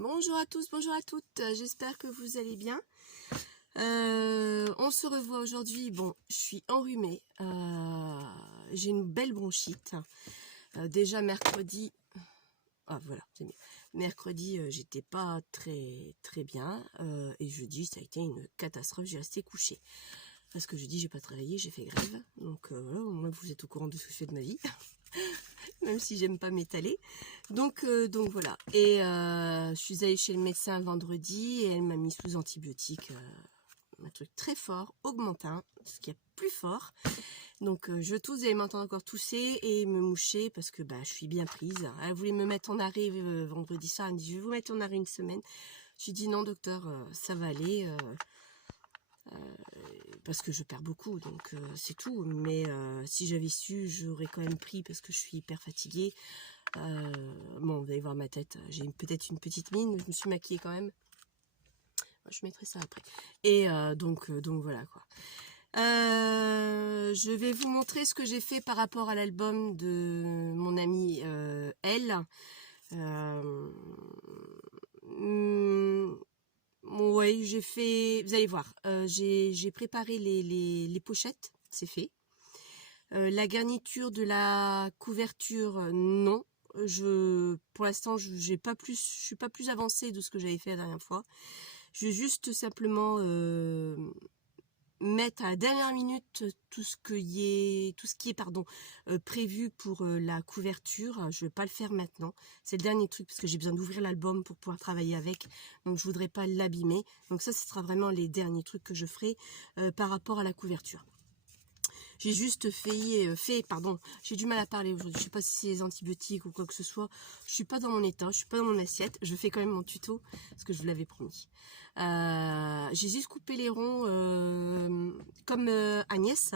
Bonjour à tous, bonjour à toutes, j'espère que vous allez bien. On se revoit aujourd'hui. Bon, je suis enrhumée, j'ai une belle bronchite. Déjà mercredi, voilà, c'est mieux. Mercredi, j'étais pas très bien, et jeudi, ça a été une catastrophe, j'ai resté couchée. Parce que jeudi, j'ai pas travaillé, j'ai fait grève, donc voilà, au moins vous êtes au courant de ce que je fais de ma vie. Même si j'aime pas m'étaler. Donc voilà. Et je suis allée chez le médecin vendredi et elle m'a mis sous antibiotiques, un truc très fort, Augmentin, ce qui est plus fort. Donc je tousse, vous allez m'entendre encore tousser et me moucher parce que je suis bien prise. Elle voulait me mettre en arrêt vendredi soir, elle me dit je vais vous mettre en arrêt une semaine. J'ai dit non docteur, ça va aller. Parce que je perds beaucoup, donc c'est tout. Mais si j'avais su, j'aurais quand même pris parce que je suis hyper fatiguée. Bon, vous allez voir ma tête, j'ai peut-être une petite mine, je me suis maquillée quand même. Je mettrai ça après. Et donc voilà quoi. Je vais vous montrer ce que j'ai fait par rapport à l'album de mon amie Elle. Ouais, j'ai fait, vous allez voir, j'ai préparé les pochettes, c'est fait. La garniture de la couverture, non. Pour l'instant, je suis pas plus avancée de ce que j'avais fait la dernière fois. Je vais juste simplement mettre à la dernière minute tout ce qui est prévu pour la couverture. Je vais pas le faire maintenant. C'est le dernier truc parce que j'ai besoin d'ouvrir l'album pour pouvoir travailler avec. Donc je voudrais pas l'abîmer. Donc ça, ce sera vraiment les derniers trucs que je ferai par rapport à la couverture. J'ai juste j'ai du mal à parler aujourd'hui, je sais pas si c'est les antibiotiques ou quoi que ce soit, je suis pas dans mon état, je suis pas dans mon assiette, je fais quand même mon tuto, parce que je vous l'avais promis. J'ai juste coupé les ronds comme Agnès.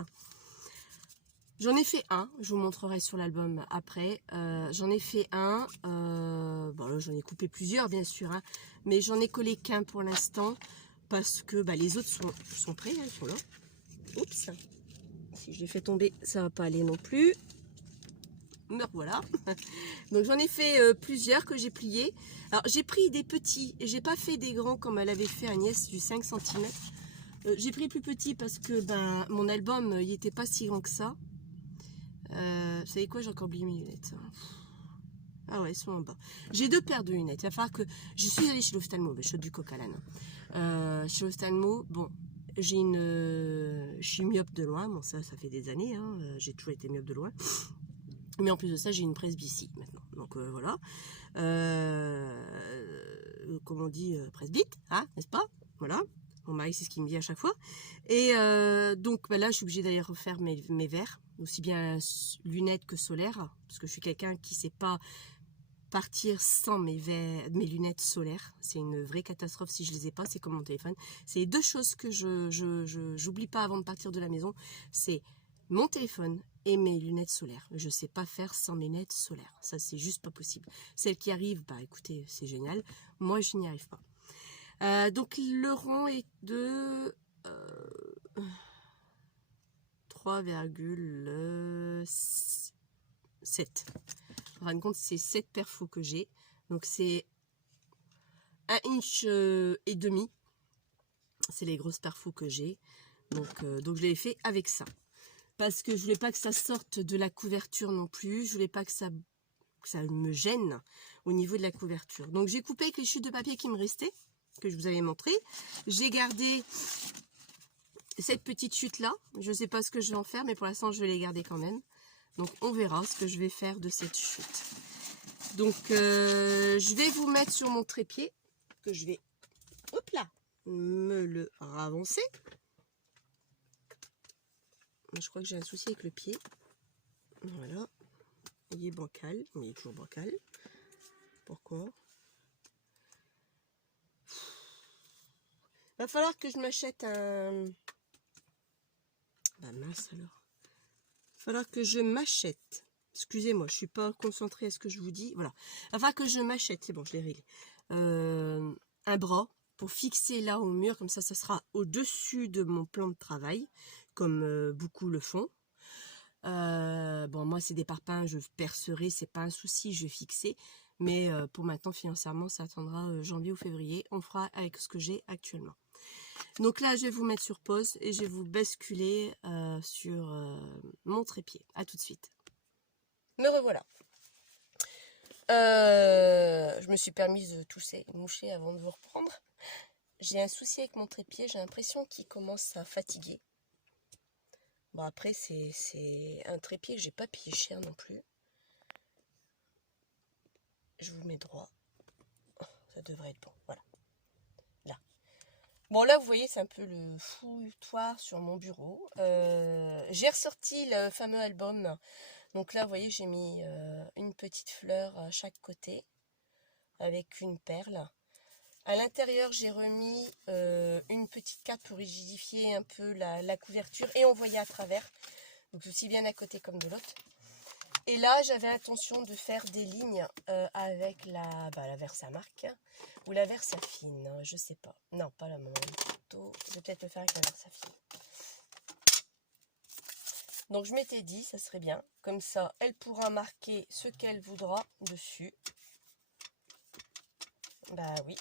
J'en ai fait un, je vous montrerai sur l'album après. J'en ai fait un, bon là j'en ai coupé plusieurs bien sûr, hein, mais j'en ai collé qu'un pour l'instant, parce que les autres sont prêts, hein, ils sont là. Oups. Si je les fais tomber, ça va pas aller non plus. Mais voilà. Donc j'en ai fait plusieurs que j'ai pliés. Alors j'ai pris des petits, et j'ai pas fait des grands comme elle avait fait Agnès du 5 cm. J'ai pris plus petit parce que mon album il était pas si grand que ça. Vous savez quoi, j'ai encore oublié mes lunettes. Ah ouais, elles sont en bas. J'ai deux paires de lunettes. Il va falloir que je suis allée chez l'ophtalmo, je suis du coq à l'âne. Chez l'ophtalmo, bon. Je suis myope de loin, bon ça fait des années, hein, j'ai toujours été myope de loin. Mais en plus de ça, j'ai une presbytie maintenant. Donc voilà. Comment on dit, presbyte, hein, n'est-ce pas? Voilà. Mon mari, c'est ce qu'il me dit à chaque fois. Et donc là, je suis obligée d'aller refaire mes verres, aussi bien lunettes que solaires, parce que je suis quelqu'un qui ne sait pas partir sans mes lunettes solaires. C'est une vraie catastrophe si je les ai pas, c'est comme mon téléphone. C'est les deux choses que j'oublie pas avant de partir de la maison, c'est mon téléphone et mes lunettes solaires. Je sais pas faire sans mes lunettes solaires. Ça, c'est juste pas possible. Celles qui arrivent, écoutez, c'est génial. Moi, je n'y arrive pas. Donc, le rond est de 3,7. En fin de compte, c'est 7 perfos que j'ai. Donc, c'est 1 inch et demi. C'est les grosses perfos que j'ai. Donc je l'ai fait avec ça. Parce que je voulais pas que ça sorte de la couverture non plus. Je voulais pas que ça me gêne au niveau de la couverture. Donc, j'ai coupé avec les chutes de papier qui me restaient, que je vous avais montré. J'ai gardé cette petite chute là. Je ne sais pas ce que je vais en faire, mais pour l'instant, je vais les garder quand même. Donc, on verra ce que je vais faire de cette chute. Donc, je vais vous mettre sur mon trépied, que je vais, hop là, me le ravancer. Je crois que j'ai un souci avec le pied. Voilà. Il est bancal, mais il est toujours bancal. Pourquoi? Va falloir que je m'achète un... mince alors. Va falloir que je m'achète. Excusez-moi, je suis pas concentrée à ce que je vous dis. Voilà. Va falloir que je m'achète. C'est bon, je l'ai réglé. Un bras pour fixer là au mur. Comme ça, ça sera au-dessus de mon plan de travail. Comme beaucoup le font. Bon, moi, c'est des parpaings. Je percerai. C'est pas un souci. Je vais fixer. Mais pour maintenant, financièrement, ça attendra janvier ou février. On fera avec ce que j'ai actuellement. Donc là, je vais vous mettre sur pause et je vais vous basculer sur mon trépied. À tout de suite. Me revoilà. Je me suis permise de tousser, moucher avant de vous reprendre. J'ai un souci avec mon trépied, j'ai l'impression qu'il commence à fatiguer. Bon, après, c'est un trépied que j'ai pas payé cher non plus. Je vous mets droit. Ça devrait être bon, voilà. Là. Bon, là, vous voyez, c'est un peu le foutoir sur mon bureau. J'ai ressorti le fameux album. Donc là, vous voyez, j'ai mis une petite fleur à chaque côté avec une perle. À l'intérieur, j'ai remis une petite carte pour rigidifier un peu la couverture et on voyait à travers. Donc aussi bien d'un côté comme de l'autre. Et là, j'avais l'intention de faire des lignes avec la Versamark ou la Versafine, je sais pas. Non, pas la même. Plutôt, je vais peut-être le faire avec la Versafine. Donc je m'étais dit, ça serait bien. Comme ça, elle pourra marquer ce qu'elle voudra dessus. Bah oui.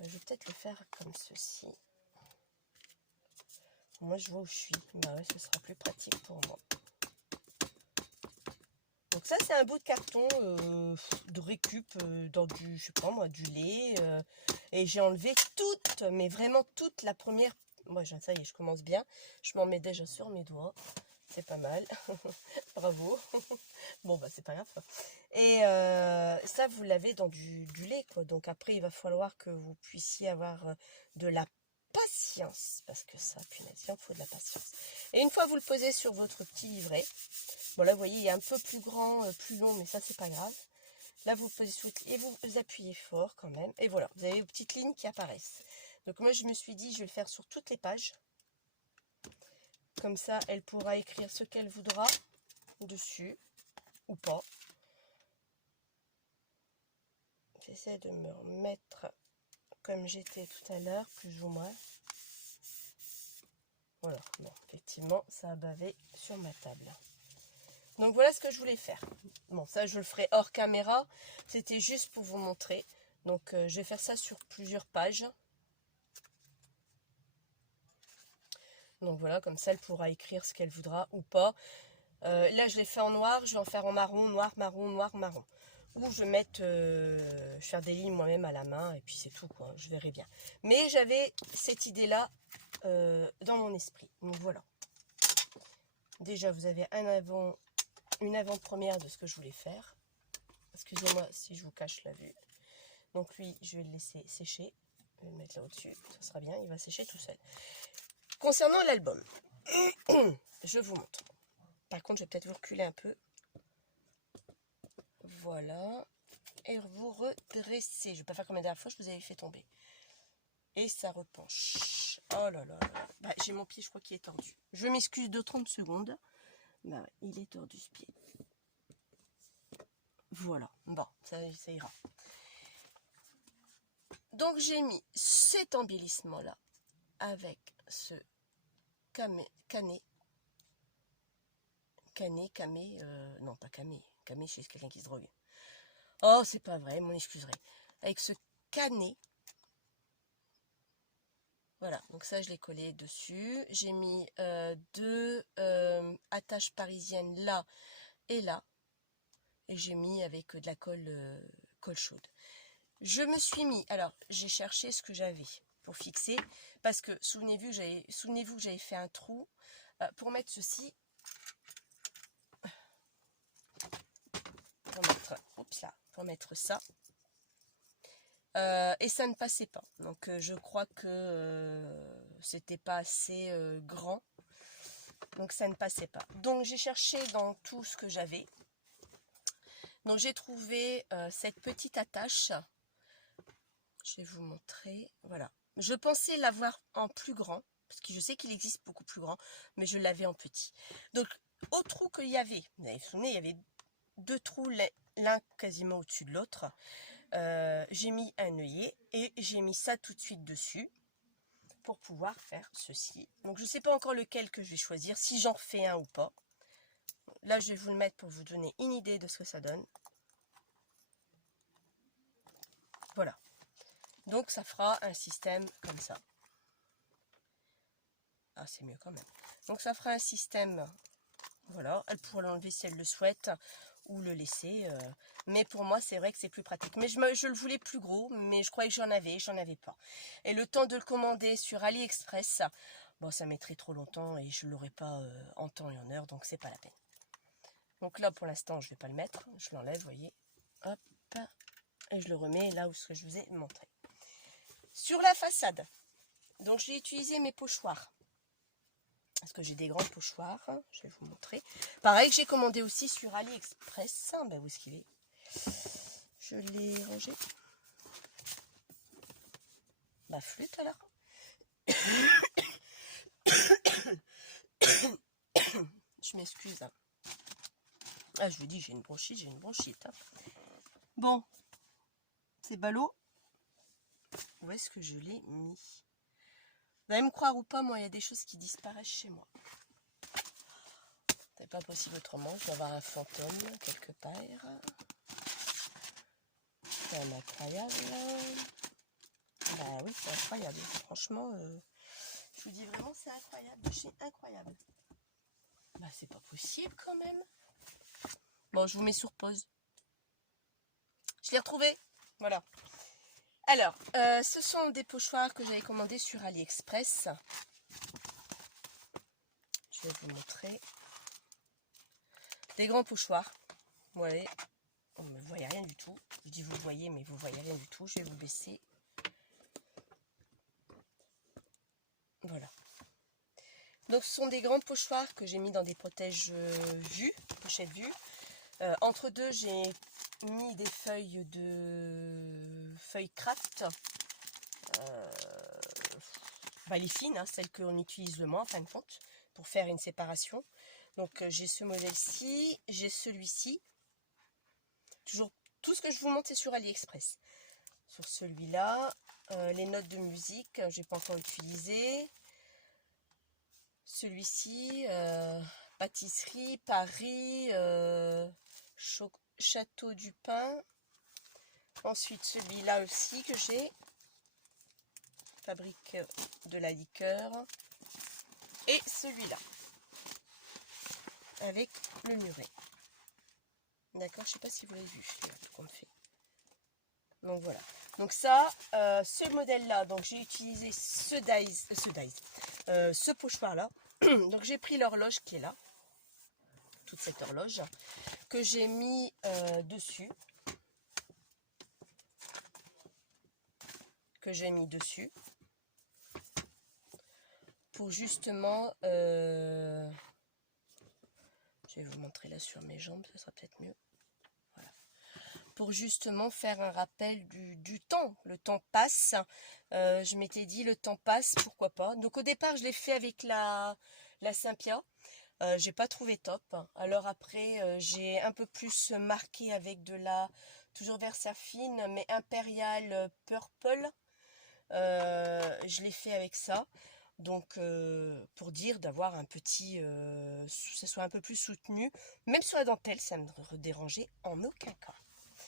Je vais peut-être le faire comme ceci. Moi, je vois où je suis. Bah ouais, ce sera plus pratique pour moi. Donc ça, c'est un bout de carton de récup dans du, je sais pas moi, du lait. Et j'ai enlevé toute, mais vraiment toute la première. Moi, ça y est, je commence bien. Je m'en mets déjà sur mes doigts. C'est pas mal. Bravo. Bon, bah c'est pas grave. Et ça, vous l'avez dans du lait, quoi. Donc après, il va falloir que vous puissiez avoir de la patience. Parce que ça, punaise, il en faut de la patience. Et une fois vous le posez sur votre petit livret, bon là, vous voyez, il est un peu plus grand, plus long, mais ça, c'est pas grave. Là, vous le posez sur et vous appuyez fort quand même. Et voilà, vous avez vos petites lignes qui apparaissent. Donc moi, je me suis dit, je vais le faire sur toutes les pages. Comme ça, elle pourra écrire ce qu'elle voudra dessus, ou pas. J'essaie de me remettre comme j'étais tout à l'heure, plus ou moins. Voilà, bon, effectivement, ça a bavé sur ma table. Donc voilà ce que je voulais faire. Bon, ça je le ferai hors caméra. C'était juste pour vous montrer. Donc je vais faire ça sur plusieurs pages. Donc voilà, comme ça elle pourra écrire ce qu'elle voudra ou pas. Là je l'ai fait en noir, je vais en faire en marron, noir, marron, noir, marron. Ou je vais mettre, faire des lignes moi-même à la main et puis c'est tout quoi, je verrai bien. Mais j'avais cette idée-là dans mon esprit. Donc voilà. Déjà vous avez une avant-première de ce que je voulais faire. Excusez-moi si je vous cache la vue. Donc lui, je vais le laisser sécher. Je vais le mettre là au-dessus, ça sera bien, il va sécher tout seul. Concernant l'album, je vous montre. Par contre, je vais peut-être vous reculer un peu. Voilà. Et vous redressez. Je ne vais pas faire comme la dernière fois, je vous avais fait tomber. Et ça repenche. Oh là là. Bah, j'ai mon pied, je crois qu'il est tordu. Je m'excuse de 30 secondes. Bah, il est tordu ce pied. Voilà. Bon, ça ira. Donc j'ai mis cet embellissement-là avec ce camé, non pas camé c'est quelqu'un qui se drogue. Oh, c'est pas vrai, m'en excuserai. Avec ce canet, voilà, donc ça je l'ai collé dessus. J'ai mis deux attaches parisiennes là et là. Et j'ai mis avec de la colle chaude. Je me suis mis, alors j'ai cherché ce que j'avais pour fixer, parce que souvenez-vous que j'avais fait un trou pour mettre ceci, pour mettre ça, et ça ne passait pas. Donc je crois que c'était pas assez grand, donc ça ne passait pas. Donc j'ai cherché dans tout ce que j'avais. Donc j'ai trouvé cette petite attache. Je vais vous montrer. Voilà. Je pensais l'avoir en plus grand, parce que je sais qu'il existe beaucoup plus grand, mais je l'avais en petit. Donc, au trou qu'il y avait, vous vous souvenez, il y avait deux trous, l'un quasiment au-dessus de l'autre. J'ai mis un œillet et j'ai mis ça tout de suite dessus pour pouvoir faire ceci. Donc, je ne sais pas encore lequel que je vais choisir, si j'en refais un ou pas. Là, je vais vous le mettre pour vous donner une idée de ce que ça donne. Voilà. Donc, ça fera un système comme ça. Ah, c'est mieux quand même. Donc, ça fera un système, voilà. Elle pourra l'enlever si elle le souhaite ou le laisser. Mais pour moi, c'est vrai que c'est plus pratique. Mais je le voulais plus gros, mais je croyais que j'en avais pas. Et le temps de le commander sur AliExpress, bon, ça mettrait trop longtemps et je ne l'aurais pas en temps et en heure, donc c'est pas la peine. Donc là, pour l'instant, je vais pas le mettre. Je l'enlève, vous voyez. Hop. Et je le remets là où ce que je vous ai montré. Sur la façade, donc j'ai utilisé mes pochoirs. Parce que j'ai des grands pochoirs. Je vais vous montrer. Pareil que j'ai commandé aussi sur AliExpress. Ben, où est-ce qu'il est? Je l'ai rangé. Bah, flûte alors. Je m'excuse. Ah, je vous dis, j'ai une bronchite. Bon, c'est ballot. Où est-ce que je l'ai mis? Vous allez me croire ou pas, moi, il y a des choses qui disparaissent chez moi. C'est pas possible autrement. Je dois avoir un fantôme quelque part. C'est incroyable. Bah oui, c'est incroyable. Franchement, je vous dis vraiment, c'est incroyable. C'est incroyable. Bah, c'est pas possible quand même. Bon, je vous mets sur pause. Je l'ai retrouvé. Voilà. Alors, ce sont des pochoirs que j'avais commandés sur AliExpress. Je vais vous montrer. Des grands pochoirs. Vous voyez, vous ne voyez rien du tout. Je dis vous voyez, mais vous ne voyez rien du tout. Je vais vous baisser. Voilà. Donc, ce sont des grands pochoirs que j'ai mis dans des protèges vues, pochettes vues. Entre deux, j'ai mis des feuilles craft. Les fines, hein, celles qu'on utilise le moins en fin de compte, pour faire une séparation. Donc j'ai ce modèle-ci, j'ai celui-ci. Toujours tout ce que je vous montre c'est sur AliExpress. Sur celui-là, les notes de musique, j'ai pas encore utilisé. Celui-ci, pâtisserie, Paris, château du pain. Ensuite celui-là aussi que j'ai. Fabrique de la liqueur. Et celui-là. Avec le muret. D'accord, je sais pas si vous l'avez vu, tout compte fait. Donc voilà. Donc ça, ce modèle-là, donc j'ai utilisé ce pochoir-là. Donc j'ai pris l'horloge qui est là. Toute cette horloge. Que j'ai mis dessus. Pour justement... je vais vous montrer là sur mes jambes, ça sera peut-être mieux. Voilà. Pour justement faire un rappel du temps. Le temps passe. Je m'étais dit le temps passe, pourquoi pas. Donc au départ, je l'ai fait avec la Saint-Pia. J'ai pas trouvé top. Alors après, j'ai un peu plus marqué avec de la, toujours Versafine, mais Imperial Purple. Je l'ai fait avec ça. Donc pour dire d'avoir un petit, ça soit un peu plus soutenu, même sur la dentelle, ça ne me dérangeait en aucun cas.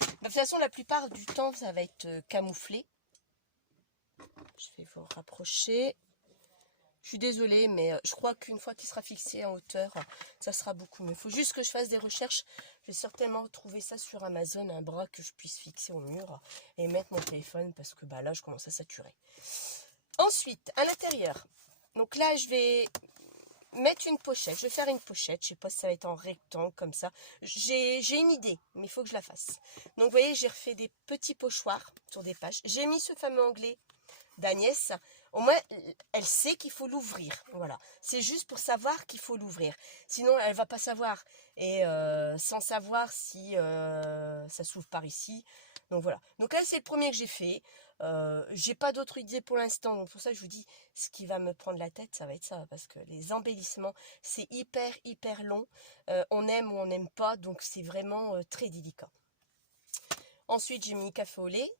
De toute façon, la plupart du temps, ça va être camouflé. Je vais vous rapprocher. Je suis désolée, mais je crois qu'une fois qu'il sera fixé en hauteur, ça sera beaucoup mieux. Il faut juste que je fasse des recherches. Je vais certainement trouver ça sur Amazon, un bras que je puisse fixer au mur et mettre mon téléphone parce que là, je commence à saturer. Ensuite, à l'intérieur. Donc là, je vais mettre une pochette. Je vais faire une pochette. Je sais pas si ça va être en rectangle comme ça. J'ai une idée, mais il faut que je la fasse. Donc, vous voyez, j'ai refait des petits pochoirs sur des pages. J'ai mis ce fameux onglet d'Agnès. Au moins, elle sait qu'il faut l'ouvrir. Voilà. C'est juste pour savoir qu'il faut l'ouvrir. Sinon, elle va pas savoir. Et sans savoir si ça s'ouvre par ici. Donc voilà. Donc là, c'est le premier que j'ai fait. J'ai pas d'autres idées pour l'instant. Donc pour ça, je vous dis, ce qui va me prendre la tête, ça va être ça. Parce que les embellissements, c'est hyper long. On aime ou on n'aime pas. Donc c'est vraiment très délicat. Ensuite, j'ai mis café au lait.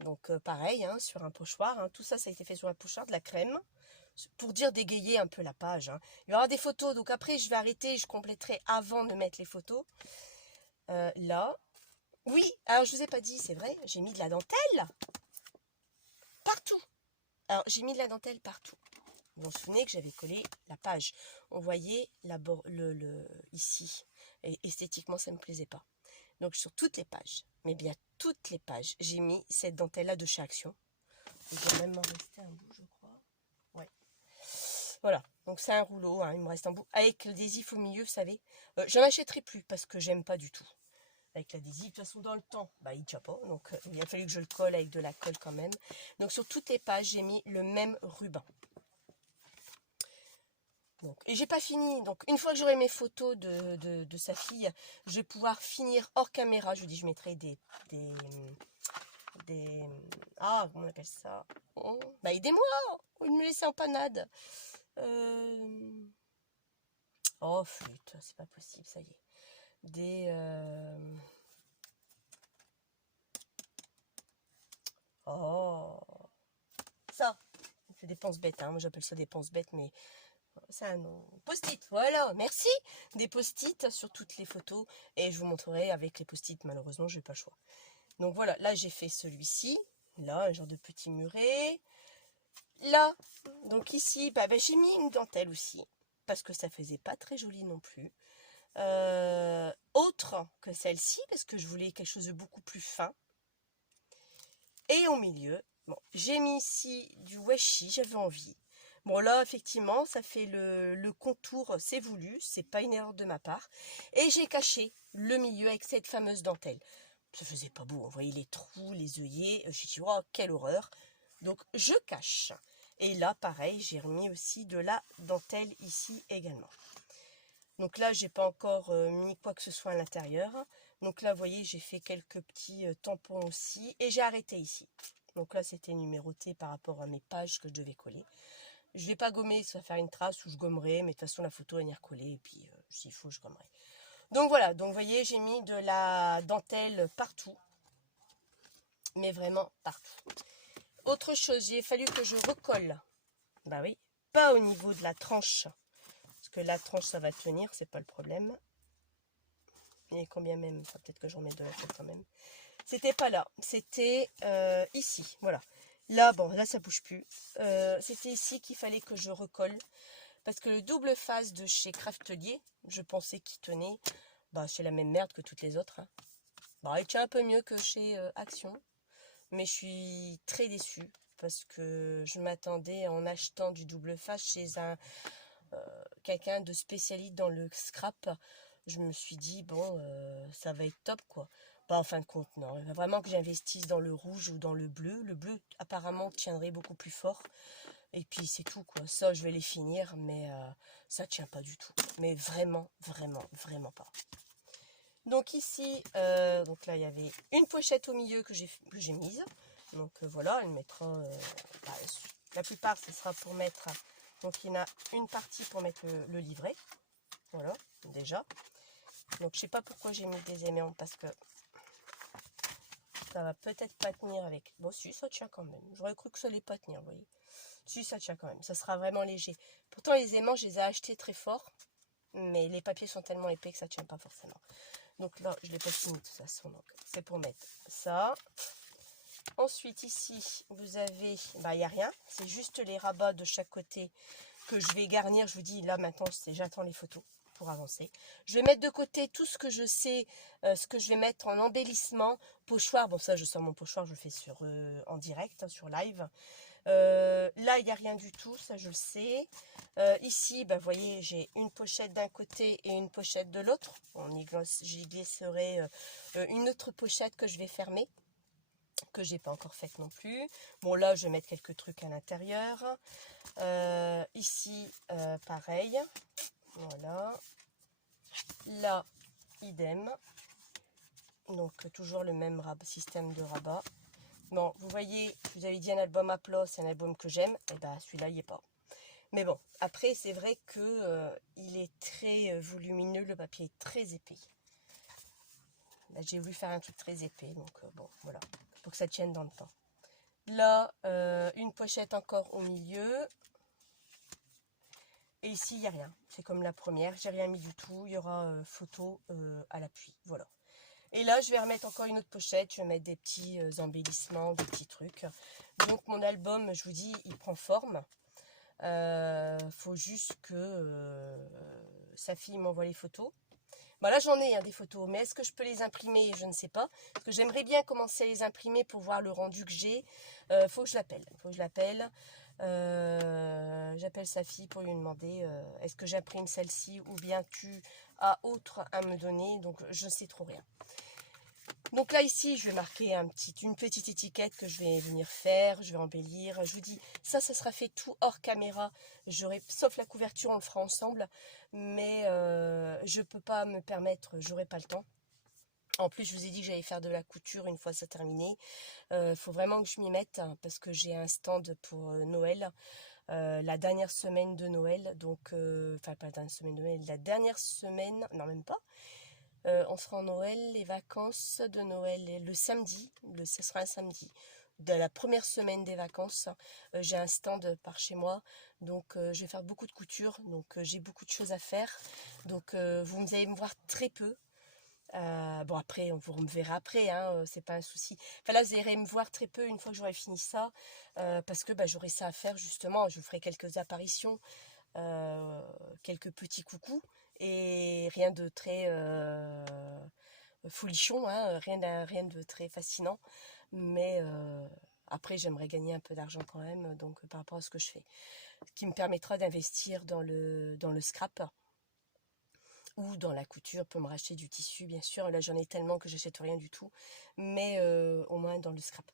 Donc pareil, hein, sur un pochoir. Hein. Tout ça, ça a été fait sur un pochoir, de la crème. pour dire dégayer un peu la page. Hein. Il va y avoir des photos, donc après je vais arrêter, je compléterai avant de mettre les photos. Là, oui, alors je vous ai pas dit, c'est vrai, j'ai mis de la dentelle partout. Alors j'ai mis de la dentelle partout. Vous vous souvenez que j'avais collé la page. On voyait ici. Et esthétiquement, ça ne me plaisait pas. Donc sur toutes les pages, mais bien toutes les pages, j'ai mis cette dentelle-là de chez Action. Il doit même m'en rester un bout, je crois. Ouais. Voilà, donc c'est un rouleau, hein, il me reste un bout. Avec l'adhésif au milieu, vous savez. J'en achèterai plus parce que j'aime pas du tout. Avec l'adhésif, de toute façon dans le temps, bah, il ne tient pas. Donc il a fallu que je le colle avec de la colle quand même. Donc sur toutes les pages, j'ai mis le même ruban. Donc, et j'ai pas fini. Donc une fois que j'aurai mes photos de sa fille, je vais pouvoir finir hors caméra. Je vous dis, je mettrai ah, comment on appelle ça? Oh, bah aidez-moi! Vous me laissez en panade. Oh flûte, c'est pas possible, ça y est. Oh, ça, c'est des penses bêtes, hein. Moi j'appelle ça des penses bêtes, mais c'est un nom. Post-it, voilà, merci. Des post-it sur toutes les photos, et je vous montrerai avec les post-it. Malheureusement, je n'ai pas le choix. Donc voilà, là j'ai fait celui-ci, là un genre de petit muret. Là, donc ici, bah, j'ai mis une dentelle aussi, parce que ça faisait pas très joli non plus. Autre que celle-ci, parce que je voulais quelque chose de beaucoup plus fin. Et au milieu, bon, j'ai mis ici du washi, j'avais envie. Bon là, effectivement, ça fait le contour, c'est voulu, c'est pas une erreur de ma part. Et j'ai caché le milieu avec cette fameuse dentelle. Ça faisait pas beau, on voyait les trous, les œillets. J'ai dit, oh, quelle horreur. Donc, je cache. Et là, pareil, j'ai remis aussi de la dentelle ici également. Donc là, j'ai pas encore mis quoi que ce soit à l'intérieur. Donc là, vous voyez, j'ai fait quelques petits tampons aussi. Et j'ai arrêté ici. Donc là, c'était numéroté par rapport à mes pages que je devais coller. Je vais pas gommer, ça va faire une trace où je gommerai. Mais de toute façon, la photo est recollée. Et puis, s'il faut, je gommerai. Donc voilà, donc vous voyez, j'ai mis de la dentelle partout. Mais vraiment partout. Autre chose, il a fallu que je recolle. Bah oui, pas au niveau de la tranche. Parce que la tranche, ça va tenir, c'est pas le problème. Et combien même, enfin, peut-être que j'en mets de la tête quand même. C'était pas là, c'était ici, voilà. Là, bon, là ça bouge plus. C'était ici qu'il fallait que je recolle. Parce que le double face de chez Craftelier, je pensais qu'il tenait. Bah, c'est la même merde que toutes les autres. Hein. Bah, il tient un peu mieux que chez Action. Mais je suis très déçue. Parce que je m'attendais en achetant du double face chez un quelqu'un de spécialiste dans le scrap. Je me suis dit, bon, ça va être top, quoi. Bah, en fin de compte, non. Il va vraiment que j'investisse dans le rouge ou dans le bleu. Le bleu, apparemment, tiendrait beaucoup plus fort. Et puis, c'est tout, quoi. Ça, je vais les finir, mais ça tient pas du tout. Mais vraiment, vraiment, vraiment pas. Donc ici, donc là, il y avait une pochette au milieu que j'ai mise. Donc voilà, elle mettra... bah, la plupart, ce sera pour mettre... Donc il y en a une partie pour mettre le livret. Voilà, déjà. Donc je sais pas pourquoi j'ai mis des aimants parce que ça va peut-être pas tenir avec. Bon si, ça tient quand même. J'aurais cru que ça allait pas tenir, vous voyez. Si, ça tient quand même. Ça sera vraiment léger. Pourtant les aimants, je les ai achetés très fort. Mais les papiers sont tellement épais que ça tient pas forcément. Donc là, je l'ai pas fini de toute façon. Donc c'est pour mettre ça. Ensuite ici, vous avez, bah il n'y a rien. C'est juste les rabats de chaque côté que je vais garnir. Je vous dis là maintenant, j'attends les photos pour avancer. Je vais mettre de côté tout ce que je sais, ce que je vais mettre en embellissement. Pochoir, bon ça je sors mon pochoir, je le fais en direct, hein, sur live. Là il n'y a rien du tout, ça je le sais. Ici, bah, vous voyez, j'ai une pochette d'un côté et une pochette de l'autre. J'y glisserai une autre pochette que je vais fermer, que j'ai pas encore faite non plus. Bon là je vais mettre quelques trucs à l'intérieur. Ici pareil, voilà. Là idem, donc toujours le même système de rabat. Bon, vous voyez, je vous avais dit un album à plat, c'est un album que j'aime, et ben celui-là il n'y est pas. Mais bon, après c'est vrai que il est très volumineux, le papier est très épais. Ben, j'ai voulu faire un truc très épais, donc bon voilà, pour que ça tienne dans le temps. Là, une pochette encore au milieu. Et ici, il n'y a rien. C'est comme la première. J'ai rien mis du tout. Il y aura photo à l'appui. Voilà. Et là, je vais remettre encore une autre pochette. Je vais mettre des petits embellissements, des petits trucs. Donc, mon album, je vous dis, il prend forme. Faut juste que sa fille m'envoie les photos. Bon, là, j'en ai des photos. Mais est-ce que je peux les imprimer? Je ne sais pas. Parce que j'aimerais bien commencer à les imprimer pour voir le rendu que j'ai. Faut que je l'appelle. J'appelle sa fille pour lui demander est-ce que j'imprime celle-ci ou bien tu as autre à me donner. Donc, je ne sais trop rien. Donc là, ici, je vais marquer une petite étiquette que je vais venir faire. Je vais embellir. Je vous dis, ça sera fait tout hors caméra. Sauf la couverture, on le fera ensemble. Mais je ne peux pas me permettre, j'aurai pas le temps. En plus, je vous ai dit que j'allais faire de la couture une fois ça terminé. Faut vraiment que je m'y mette parce que j'ai un stand pour Noël. La dernière semaine de Noël. Donc, enfin, pas la dernière semaine de Noël, la dernière semaine, non, même pas. On sera en Noël, les vacances de Noël, le samedi, ce sera un samedi, de la première semaine des vacances. J'ai un stand par chez moi, donc je vais faire beaucoup de couture, donc j'ai beaucoup de choses à faire. Donc vous allez me voir très peu. Bon, après, vous me verrez après, c'est pas un souci. Enfin là, vous allez me voir très peu une fois que j'aurai fini ça, parce que j'aurai ça à faire justement. Je vous ferai quelques apparitions, quelques petits coucous, et rien de très folichon, rien de très fascinant. Mais après, j'aimerais gagner un peu d'argent quand même, donc par rapport à ce que je fais. Ce qui me permettra d'investir dans le scrap ou dans la couture pour me racheter du tissu, bien sûr. Là, j'en ai tellement que j'achète rien du tout, mais au moins dans le scrap.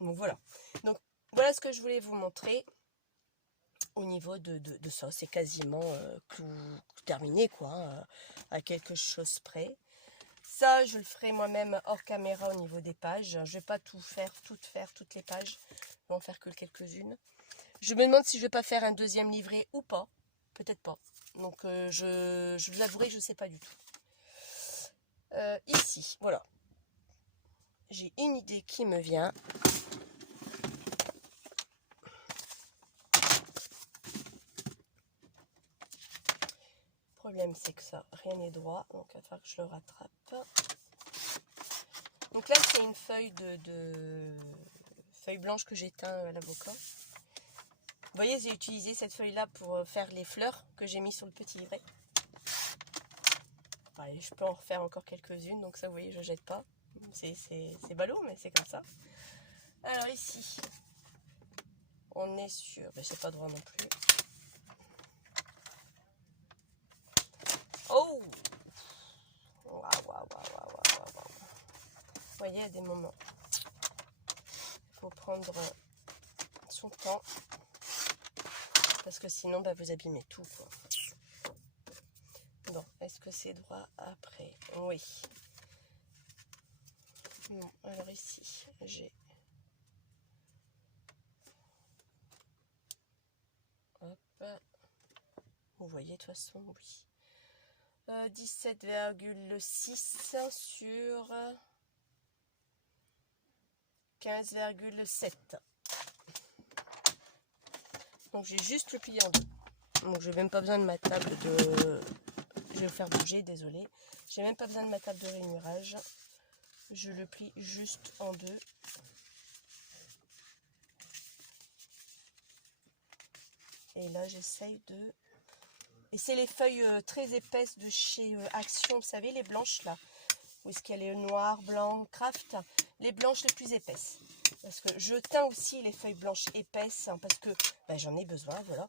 Donc voilà. Donc voilà ce que je voulais vous montrer au niveau de ça. C'est quasiment terminé, quoi, à quelque chose près. Ça, je le ferai moi-même hors caméra au niveau des pages. Je vais pas toutes les pages. Je vais en faire que quelques-unes. Je me demande si je vais pas faire un deuxième livret ou pas. Peut-être pas. Donc, je vous avouerai que je ne sais pas du tout. Ici, voilà. J'ai une idée qui me vient. Le problème, c'est que ça, rien n'est droit. Donc, il va falloir que je le rattrape. Donc là, c'est une feuille feuille blanche que j'éteins à l'avocat. Vous voyez, j'ai utilisé cette feuille-là pour faire les fleurs que j'ai mis sur le petit livret. Allez, je peux en refaire encore quelques-unes, donc ça, vous voyez, je jette pas. C'est ballot, mais c'est comme ça. Alors ici, on est sur... j'ai pas droit non plus. Oh! Waouh, waouh, waouh, waouh, waouh. Vous voyez, à des moments, il faut prendre son temps. Parce que sinon, vous abîmez tout, quoi. Bon, est-ce que c'est droit après? Oui. Bon, alors ici, j'ai... Hop. Vous voyez, de toute façon, oui. 17,6 sur 15,7. Donc, j'ai juste le plié en deux. Donc, j'ai même pas besoin de ma table de... Je vais vous faire bouger, désolé. J'ai même pas besoin de ma table de rainurage. Je le plie juste en deux. Et là, j'essaye de... Et c'est les feuilles très épaisses de chez Action, vous savez, les blanches là. Où est-ce qu'il y a les noirs, blancs, craft. Les blanches les plus épaisses. Parce que je teins aussi les feuilles blanches épaisses, parce que j'en ai besoin, voilà.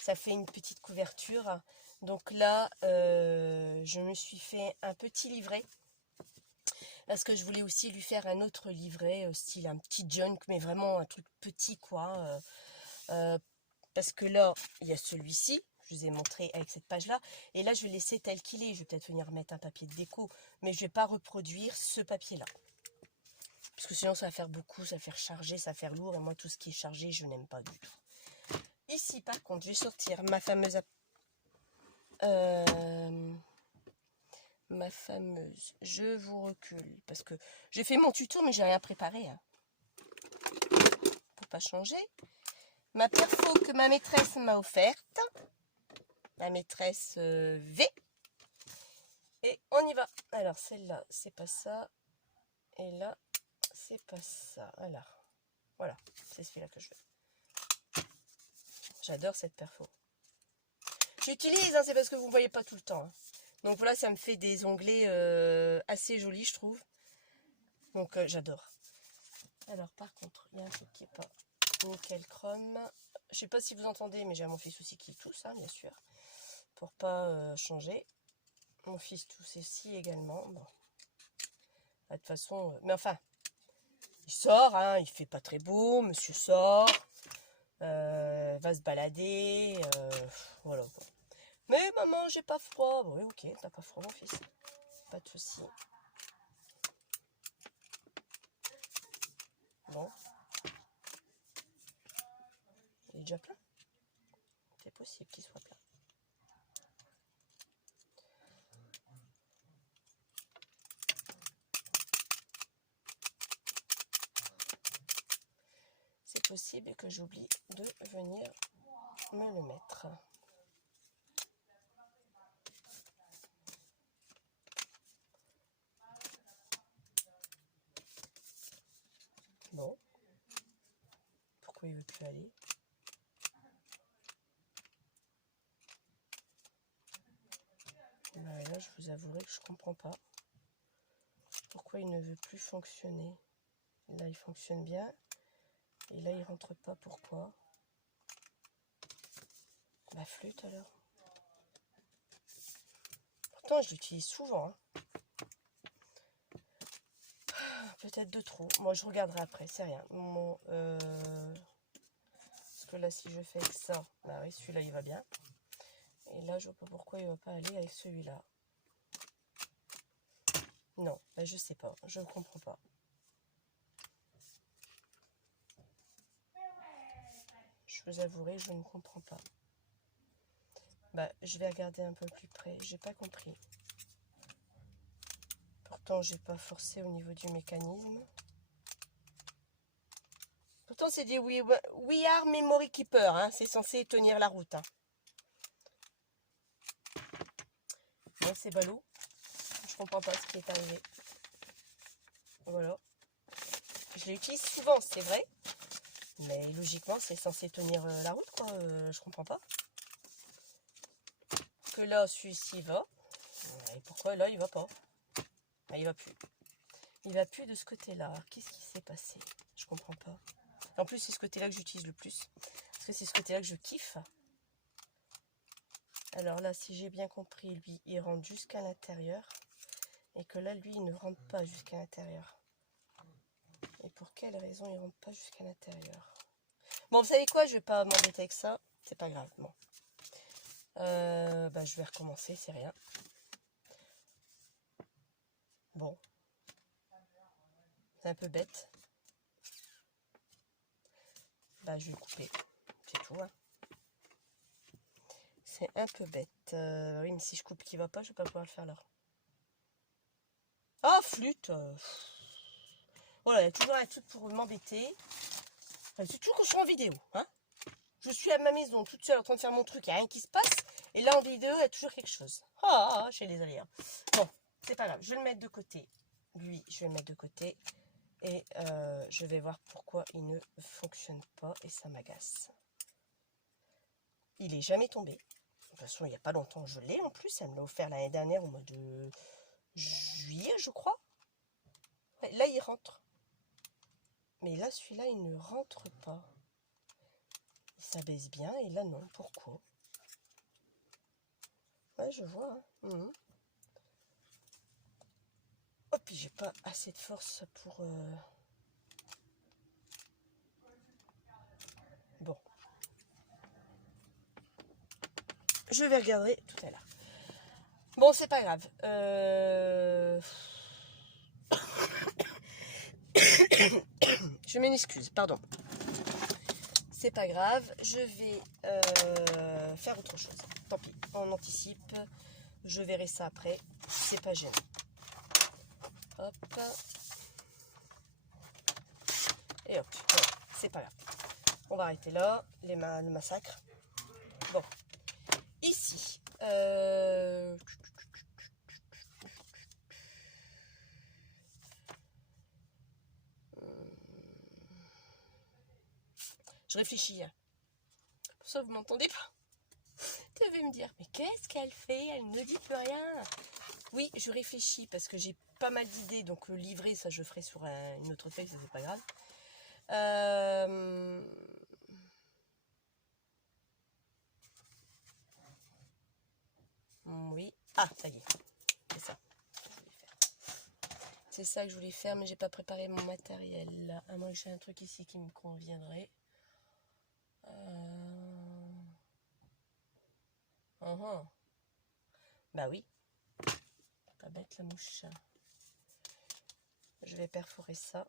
Ça fait une petite couverture. Donc là, je me suis fait un petit livret. Parce que je voulais aussi lui faire un autre livret, style un petit junk, mais vraiment un truc petit, quoi. Parce que là, il y a celui-ci. Je vous ai montré avec cette page-là. Et là, je vais laisser tel qu'il est. Je vais peut-être venir mettre un papier de déco. Mais je ne vais pas reproduire ce papier-là. Parce que sinon, ça va faire beaucoup. Ça va faire charger, ça va faire lourd. Et moi, tout ce qui est chargé, je n'aime pas du tout. Ici, par contre, je vais sortir ma fameuse... Je vous recule. Parce que j'ai fait mon tuto, mais j'ai rien préparé. Pour pas changer. ma perfo que ma maîtresse m'a offerte. Ma maîtresse V. Et on y va. Alors celle-là, c'est pas ça. Et là, c'est pas ça. Voilà, c'est celui-là que je veux. J'adore cette perfo. J'utilise, hein, c'est parce que vous ne voyez pas tout le temps. Hein. Donc voilà, ça me fait des onglets assez jolis, je trouve. Donc j'adore. Alors par contre, il y a un truc qui n'est pas nickel chrome. Je sais pas si vous entendez, mais j'ai mon fils aussi qui tousse, hein, bien sûr. Pour pas changer. Mon fils tousse ici également. Bon. De toute façon, mais enfin, il sort, hein, il fait pas très beau, monsieur sort, va se balader, voilà quoi. Mais maman, j'ai pas froid. Oui, ok, t'as pas froid mon fils. Pas de souci. Bon. Il est déjà plein. C'est possible qu'il soit plein. C'est possible que j'oublie de venir me le mettre. Bon. Pourquoi il veut plus aller? Ben là, je vous avouerai que je comprends pas. Pourquoi il ne veut plus fonctionner? Là, il fonctionne bien. Et là, il rentre pas. Pourquoi? La flûte, alors. Pourtant, je l'utilise souvent. Hein. Peut-être de trop. Moi, je regarderai après. C'est rien. Parce que là, si je fais avec ça, bah oui, celui-là, il va bien. Et là, je vois pas pourquoi il va pas aller avec celui-là. Non, bah, je sais pas. Je ne comprends pas. Je vous avouerai, je ne comprends pas. Bah, je vais regarder un peu plus près. J'ai pas compris. Pourtant, j'ai pas forcé au niveau du mécanisme. Pourtant, c'est des We Are Memory Keeper. Hein. C'est censé tenir la route. Hein. Bon, c'est ballot. Je comprends pas ce qui est arrivé. Voilà. Je l'utilise souvent, c'est vrai. Mais logiquement, c'est censé tenir la route, quoi. Je comprends pas. Que là, celui-ci va. Et pourquoi là, il va pas? Ah, il va plus. Il va plus de ce côté-là. Qu'est-ce qui s'est passé? Je comprends pas. En plus, c'est ce côté-là que j'utilise le plus. Parce que c'est ce côté-là que je kiffe. Alors là, si j'ai bien compris, lui, il rentre jusqu'à l'intérieur. Et que là, lui, il ne rentre pas jusqu'à l'intérieur. Et pour quelle raison il rentre pas jusqu'à l'intérieur? Bon, vous savez quoi? Je vais pas m'embêter avec ça. C'est pas grave. Bon. Bah, je vais recommencer, c'est rien. Bon. C'est un peu bête. Bah, je vais le couper. C'est tout. Hein. C'est un peu bête. Oui, mais si je coupe qui va pas, je vais pas pouvoir le faire là. Ah, flûte. Voilà, il y a toujours un truc pour m'embêter. Enfin, c'est toujours quand je suis en vidéo. Hein. Je suis à ma maison toute seule en train de faire mon truc, il n'y a rien qui se passe. Et là, en vidéo, il y a toujours quelque chose. Ah, j'ai les aléas. Bon, c'est pas grave. Je vais le mettre de côté. Lui, je vais le mettre de côté. Et je vais voir pourquoi il ne fonctionne pas. Et ça m'agace. Il est jamais tombé. De toute façon, il n'y a pas longtemps, je l'ai en plus. Elle me l'a offert l'année dernière au mois de juillet, je crois. Ouais, là, il rentre. Mais là, celui-là, il ne rentre pas. Ça baisse bien. Et là, non. Pourquoi? Ouais, je vois. Hein. Oh, puis j'ai pas assez de force pour... Bon. Je vais regarder tout à l'heure. Bon, c'est pas grave. Je m'excuse, pardon. C'est pas grave. Je vais faire autre chose. Tant pis, on anticipe. Je verrai ça après. C'est pas gênant. Hop. Et hop. Voilà, c'est pas grave. On va arrêter là, le massacre. Bon, ici, je réfléchis. Pour ça, vous m'entendez pas. Tu devez me dire, mais qu'est-ce qu'elle fait? Elle ne dit plus rien. Oui, je réfléchis parce que j'ai pas mal d'idées. Donc le livret, ça je ferai sur une autre feuille, ça c'est pas grave. Oui. Ah, ça y est. C'est ça. C'est ça que je voulais faire, mais j'ai pas préparé mon matériel. À moins que j'ai un truc ici qui me conviendrait. Bah oui. Pas bête la mouche. Je vais perforer ça.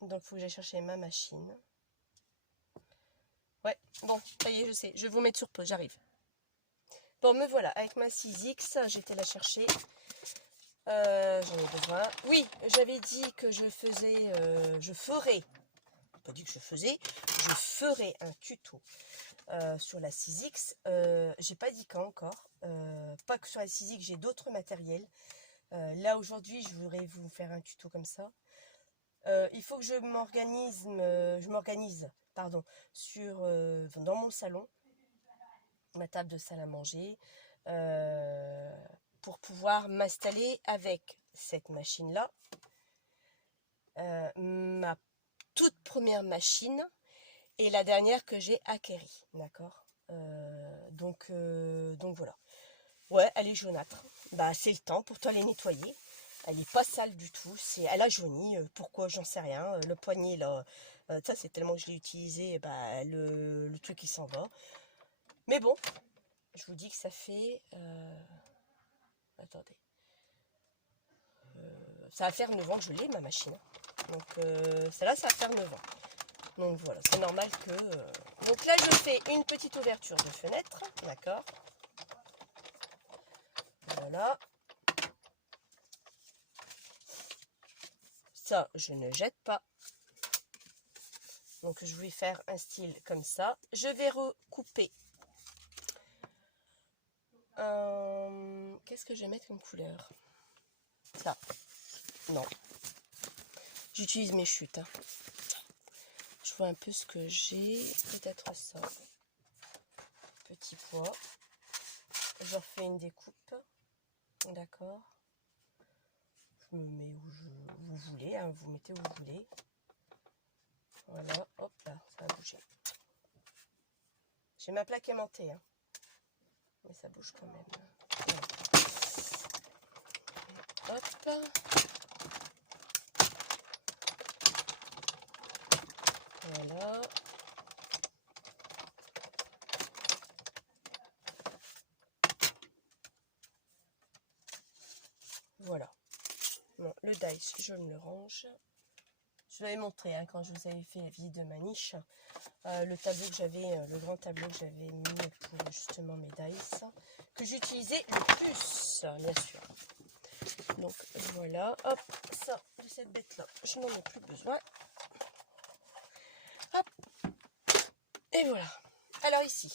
Donc il faut que j'aille chercher ma machine. Ouais, bon, ça y est, je sais. Je vais vous mettre sur pause, j'arrive. Bon, me voilà, avec ma 6X, j'étais la chercher. J'en ai besoin. Oui, j'avais dit que je ferais, pas dit que je ferais un tuto sur la 6X. J'ai pas dit quand encore. Pas que sur la 6X, j'ai d'autres matériels. Là, aujourd'hui, je voudrais vous faire un tuto comme ça. Il faut que je m'organise, pardon, dans mon salon, ma table de salle à manger, pour pouvoir m'installer avec cette machine-là, ma toute première machine et la dernière que j'ai acquérie, d'accord. Donc voilà. Ouais, elle est jaunâtre. Bah, c'est le temps pour toi les nettoyer. Elle n'est pas sale du tout. Elle a jauni. Pourquoi, j'en sais rien. Le poignet, là, ça, c'est tellement que je l'ai utilisé, bah, le truc, il s'en va. Mais bon, je vous dis que ça fait... attendez. Ça va faire 9 ans que je l'ai, ma machine. Donc, celle-là, ça va faire 9 ans. Donc, voilà, c'est normal que... Donc là, je fais une petite ouverture de fenêtre. D'accord. Voilà. Ça, je ne jette pas. Donc, je vais faire un style comme ça. Je vais recouper. Qu'est-ce que je vais mettre comme couleur? Ça. Non. J'utilise mes chutes. Hein. Je vois un peu ce que j'ai. Peut-être ça. Petit pois. Je refais une découpe. D'accord. Je me mets où vous voulez. Hein. Vous mettez où vous voulez. Voilà. Hop là. Ça va bouger. J'ai ma plaque aimantée. Hein. Mais ça bouge quand même. Voilà. Hop. Voilà. Voilà. Bon, le dice, je me le range. Je vous avais montré hein, quand je vous avais fait la visite de ma niche, le tableau que j'avais, le grand tableau que j'avais mis pour justement mes dice, que j'utilisais le plus, bien sûr. Donc voilà, hop, ça, de cette bête-là, je n'en ai plus besoin. Hop, et voilà. Alors ici,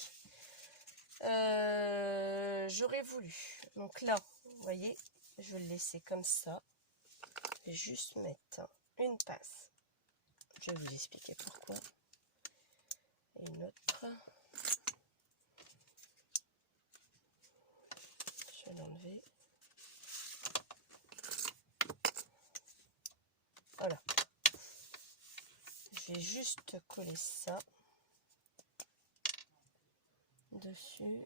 j'aurais voulu, donc là, vous voyez, je vais le laisser comme ça. Je vais juste mettre une pince. Je vais vous expliquer pourquoi. Et une autre. Je vais l'enlever. Voilà. Je vais juste coller ça dessus.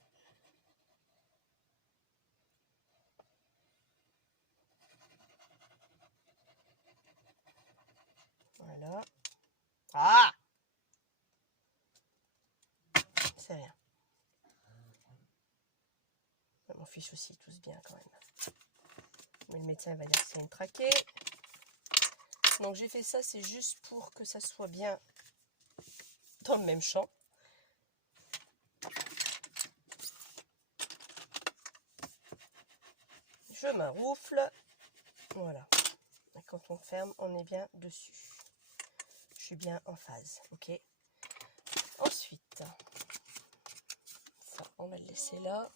Voilà. Ah! C'est rien. Mon fiche aussi, tous bien quand même. Mais le médecin va dire que c'est une traquée. Donc j'ai fait ça, c'est juste pour que ça soit bien dans le même champ. Je maroufle. Voilà. Et quand on ferme, on est bien dessus. Je suis bien en phase. Ok. Ensuite, ça, on va le laisser là.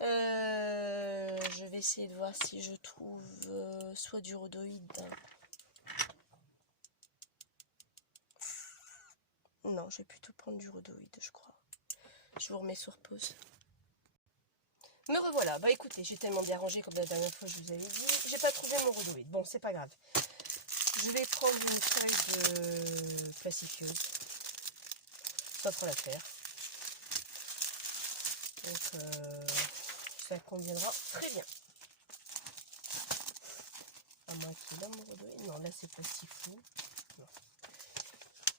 Je vais essayer de voir si je trouve soit du rhodoïde. Non, je vais plutôt prendre du rhodoïde, je crois. Je vous remets sur pause. Me revoilà. Bah écoutez, j'ai tellement bien rangé comme la dernière fois je vous avais dit. J'ai pas trouvé mon rhodoïde. Bon, c'est pas grave. Je vais prendre une feuille de plastifieuse. Ça fera l'affaire. Donc ça conviendra très bien. À moins qu'il y ait mon rhodoïde. Non, là c'est plastifou. Non.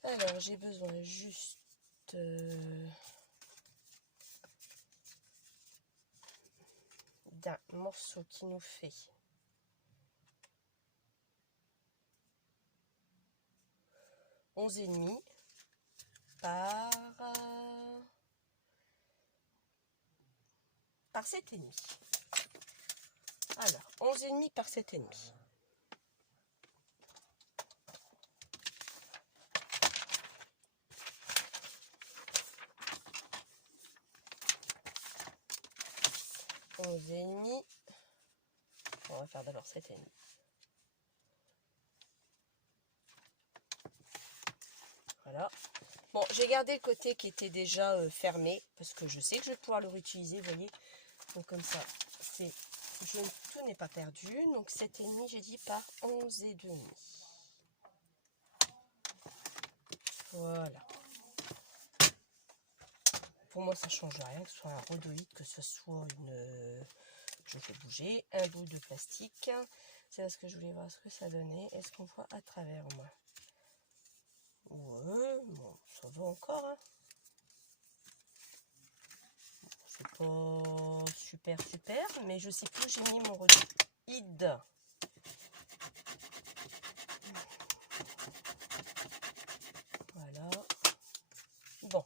Alors j'ai besoin juste d'un morceau qui nous fait 11,5 par 7,5. Alors 11,5 par 7,5. On va faire d'abord 7,5. Voilà. Bon, j'ai gardé le côté qui était déjà fermé parce que je sais que je vais pouvoir le réutiliser, vous voyez. Donc comme ça, tout n'est pas perdu. Donc 7,5, j'ai dit par 11,5. Voilà. Pour moi, ça ne change rien, que ce soit un rhodoïde, que ce soit une... Je fais bouger un bout de plastique. C'est parce que je voulais voir ce que ça donnait. Est-ce qu'on voit à travers, moi? Ouais, bon, ça va encore. Hein. C'est pas super, mais je sais plus où j'ai mis mon rhodoïde. Voilà. Bon.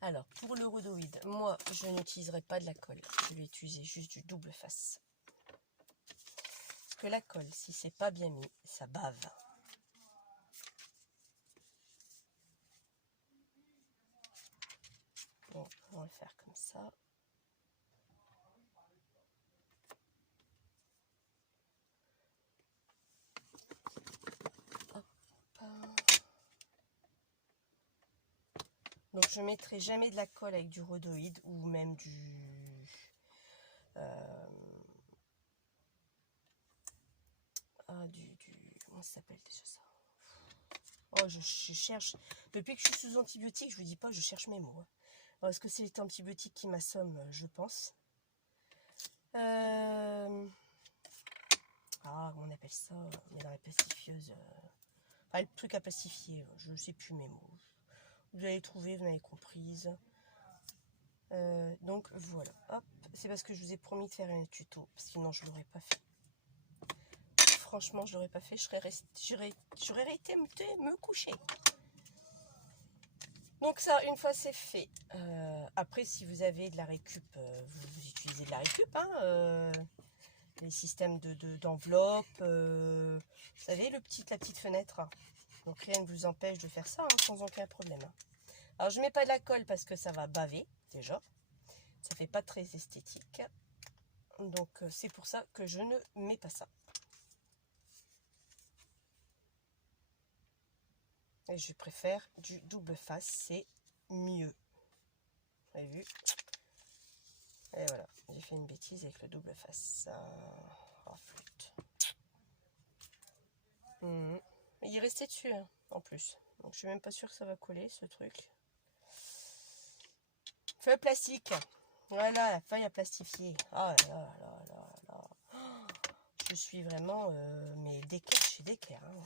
Alors, pour le rhodoïde, moi, je n'utiliserai pas de la colle. Je vais utiliser juste du double face. Parce que la colle, si c'est pas bien mis, ça bave. Donc, on va le faire comme ça. Hop. Donc, je ne mettrai jamais de la colle avec du rhodoïde ou même du... comment ça s'appelle déjà ça? Oh, je cherche. Depuis que je suis sous antibiotiques, je vous dis pas, je cherche mes mots. Alors, est-ce que c'est les antibiotiques qui m'assomment? Je pense. Ah, comment on appelle ça? Mais dans la plastifieuse. Enfin, le truc à plastifier, je ne sais plus mes mots. Vous allez trouver, vous avez comprise. Donc voilà. Hop. C'est parce que je vous ai promis de faire un tuto. Sinon, je ne l'aurais pas fait. Franchement, je l'aurais pas fait. J'aurais été me coucher. Donc ça, une fois c'est fait. Après, si vous avez de la récup, vous utilisez de la récup. Hein, les systèmes d'enveloppe. Vous savez, la petite fenêtre. Donc rien ne vous empêche de faire ça hein, sans aucun problème. Alors je mets pas de la colle parce que ça va baver déjà. Ça fait pas très esthétique. Donc c'est pour ça que je ne mets pas ça. Et je préfère du double face, c'est mieux. Vous avez vu? Et voilà, j'ai fait une bêtise avec le double face. Oh, flûte. Il est resté dessus, hein, en plus. Donc je suis même pas sûre que ça va coller, ce truc. Feuille plastique. Voilà, la feuille à plastifier. Ah là là là là là. Je suis vraiment, mais d'équerre chez d'équerre. Hein.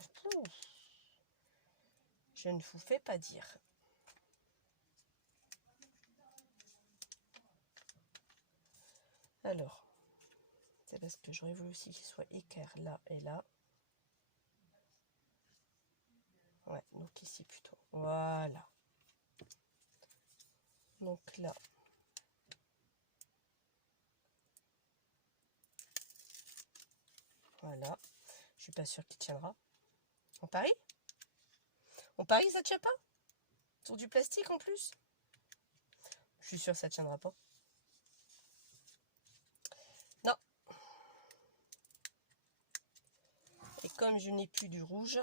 Je ne vous fais pas dire. Alors, c'est parce que j'aurais voulu aussi qu'il soit équerre là et là. Ouais, donc ici plutôt. Voilà. Donc là. Voilà. Je suis pas sûre qu'il tiendra. On parie? On parie que ça tient pas? Sur du plastique en plus? Je suis sûre que ça tiendra pas. Non. Et comme je n'ai plus du rouge,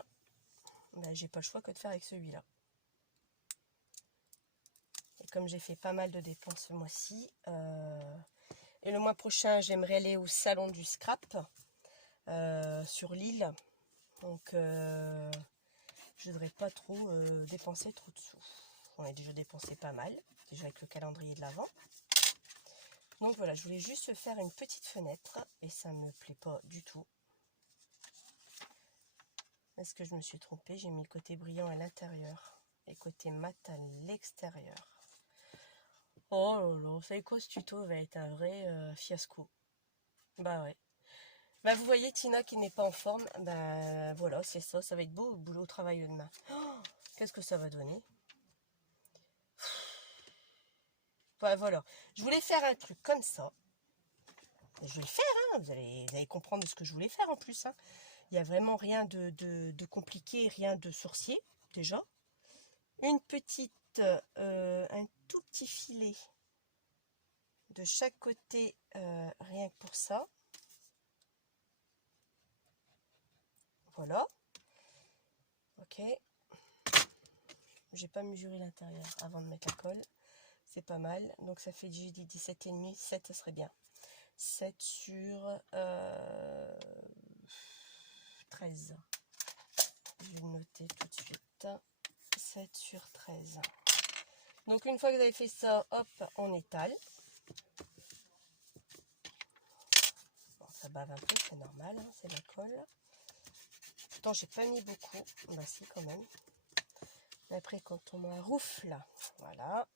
ben, j'ai pas le choix que de faire avec celui-là. Et comme j'ai fait pas mal de dépenses ce mois-ci, et le mois prochain, j'aimerais aller au salon du scrap sur l'île. Donc, je voudrais pas trop dépenser trop de sous. On a déjà dépensé pas mal, déjà avec le calendrier de l'Avent. Donc voilà, je voulais juste faire une petite fenêtre et ça me plaît pas du tout. Est-ce que je me suis trompée? J'ai mis le côté brillant à l'intérieur et côté mat à l'extérieur. Oh là là, vous savez quoi, ce tuto va être un vrai fiasco. Bah ouais. Bah vous voyez Tina qui n'est pas en forme, bah voilà, c'est ça, ça va être beau au boulot au travail demain. Oh, qu'est-ce que ça va donner? Bah voilà, je voulais faire un truc comme ça. Je vais le faire, hein. Vous allez comprendre ce que je voulais faire en plus. Hein. Il n'y a vraiment rien de compliqué, rien de sorcier, déjà. Une petite, un tout petit filet de chaque côté, rien que pour ça. Voilà. Ok. J'ai pas mesuré l'intérieur avant de mettre la colle. C'est pas mal. Donc ça fait, j'ai dit 17,5. 7, ça serait bien. 7 sur 13. Je vais le noter tout de suite. 7 sur 13. Donc une fois que vous avez fait ça, hop, on étale. Bon, ça bave un peu, c'est normal, hein, c'est la colle. Pourtant, j'ai pas mis beaucoup. Bah si, quand même. Mais après, quand on maroufle, voilà,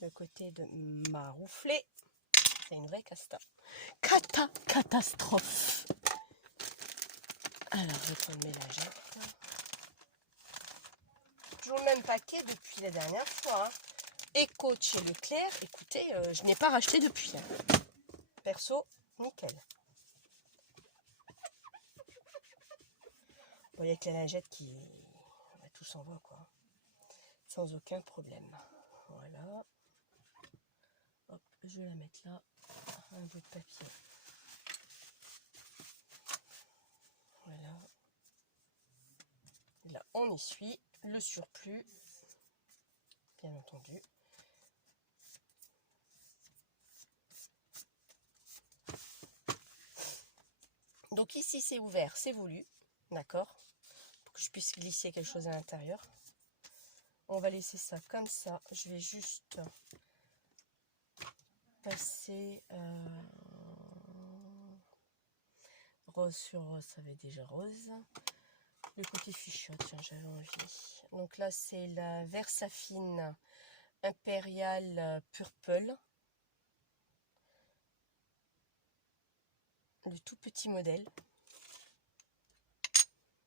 le côté de maroufler, c'est une vraie catastrophe. Alors, je vais prendre mes lingettes. Toujours le même paquet depuis la dernière fois. Hein. Echo de chez Leclerc. Écoutez, je n'ai pas racheté depuis. Hein. Perso, nickel. Bon, il y a que la lingette qui... Bah, tout s'en va, quoi. Sans aucun problème. Voilà. Hop, je vais la mettre là. Un bout de papier. Voilà. Et là, on essuie le surplus. Bien entendu. Donc ici, c'est ouvert, c'est voulu. D'accord? Pour que je puisse glisser quelque chose à l'intérieur. On va laisser ça comme ça. Je vais juste passer rose sur rose, ça va être déjà rose. Le côté fuchsia, tiens, j'avais envie. Donc là, c'est la Versafine Imperial Purple. Le tout petit modèle.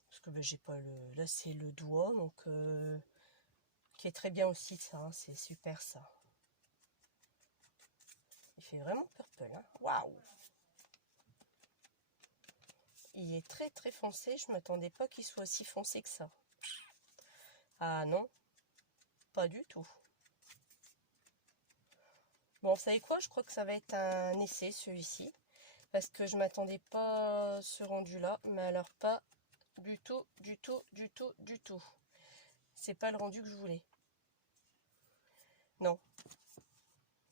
Parce que ben, j'ai pas le... Là, c'est le doigt, donc... qui est très bien aussi, ça. Hein, c'est super, ça. Il fait vraiment purple. Hein. Waouh! Il est très très foncé. Je ne m'attendais pas qu'il soit aussi foncé que ça. Ah non, pas du tout. Bon, vous savez quoi? Je crois que ça va être un essai, celui-ci. Parce que je ne m'attendais pas à ce rendu-là. Mais alors pas du tout, du tout, du tout, du tout. C'est pas le rendu que je voulais. Non.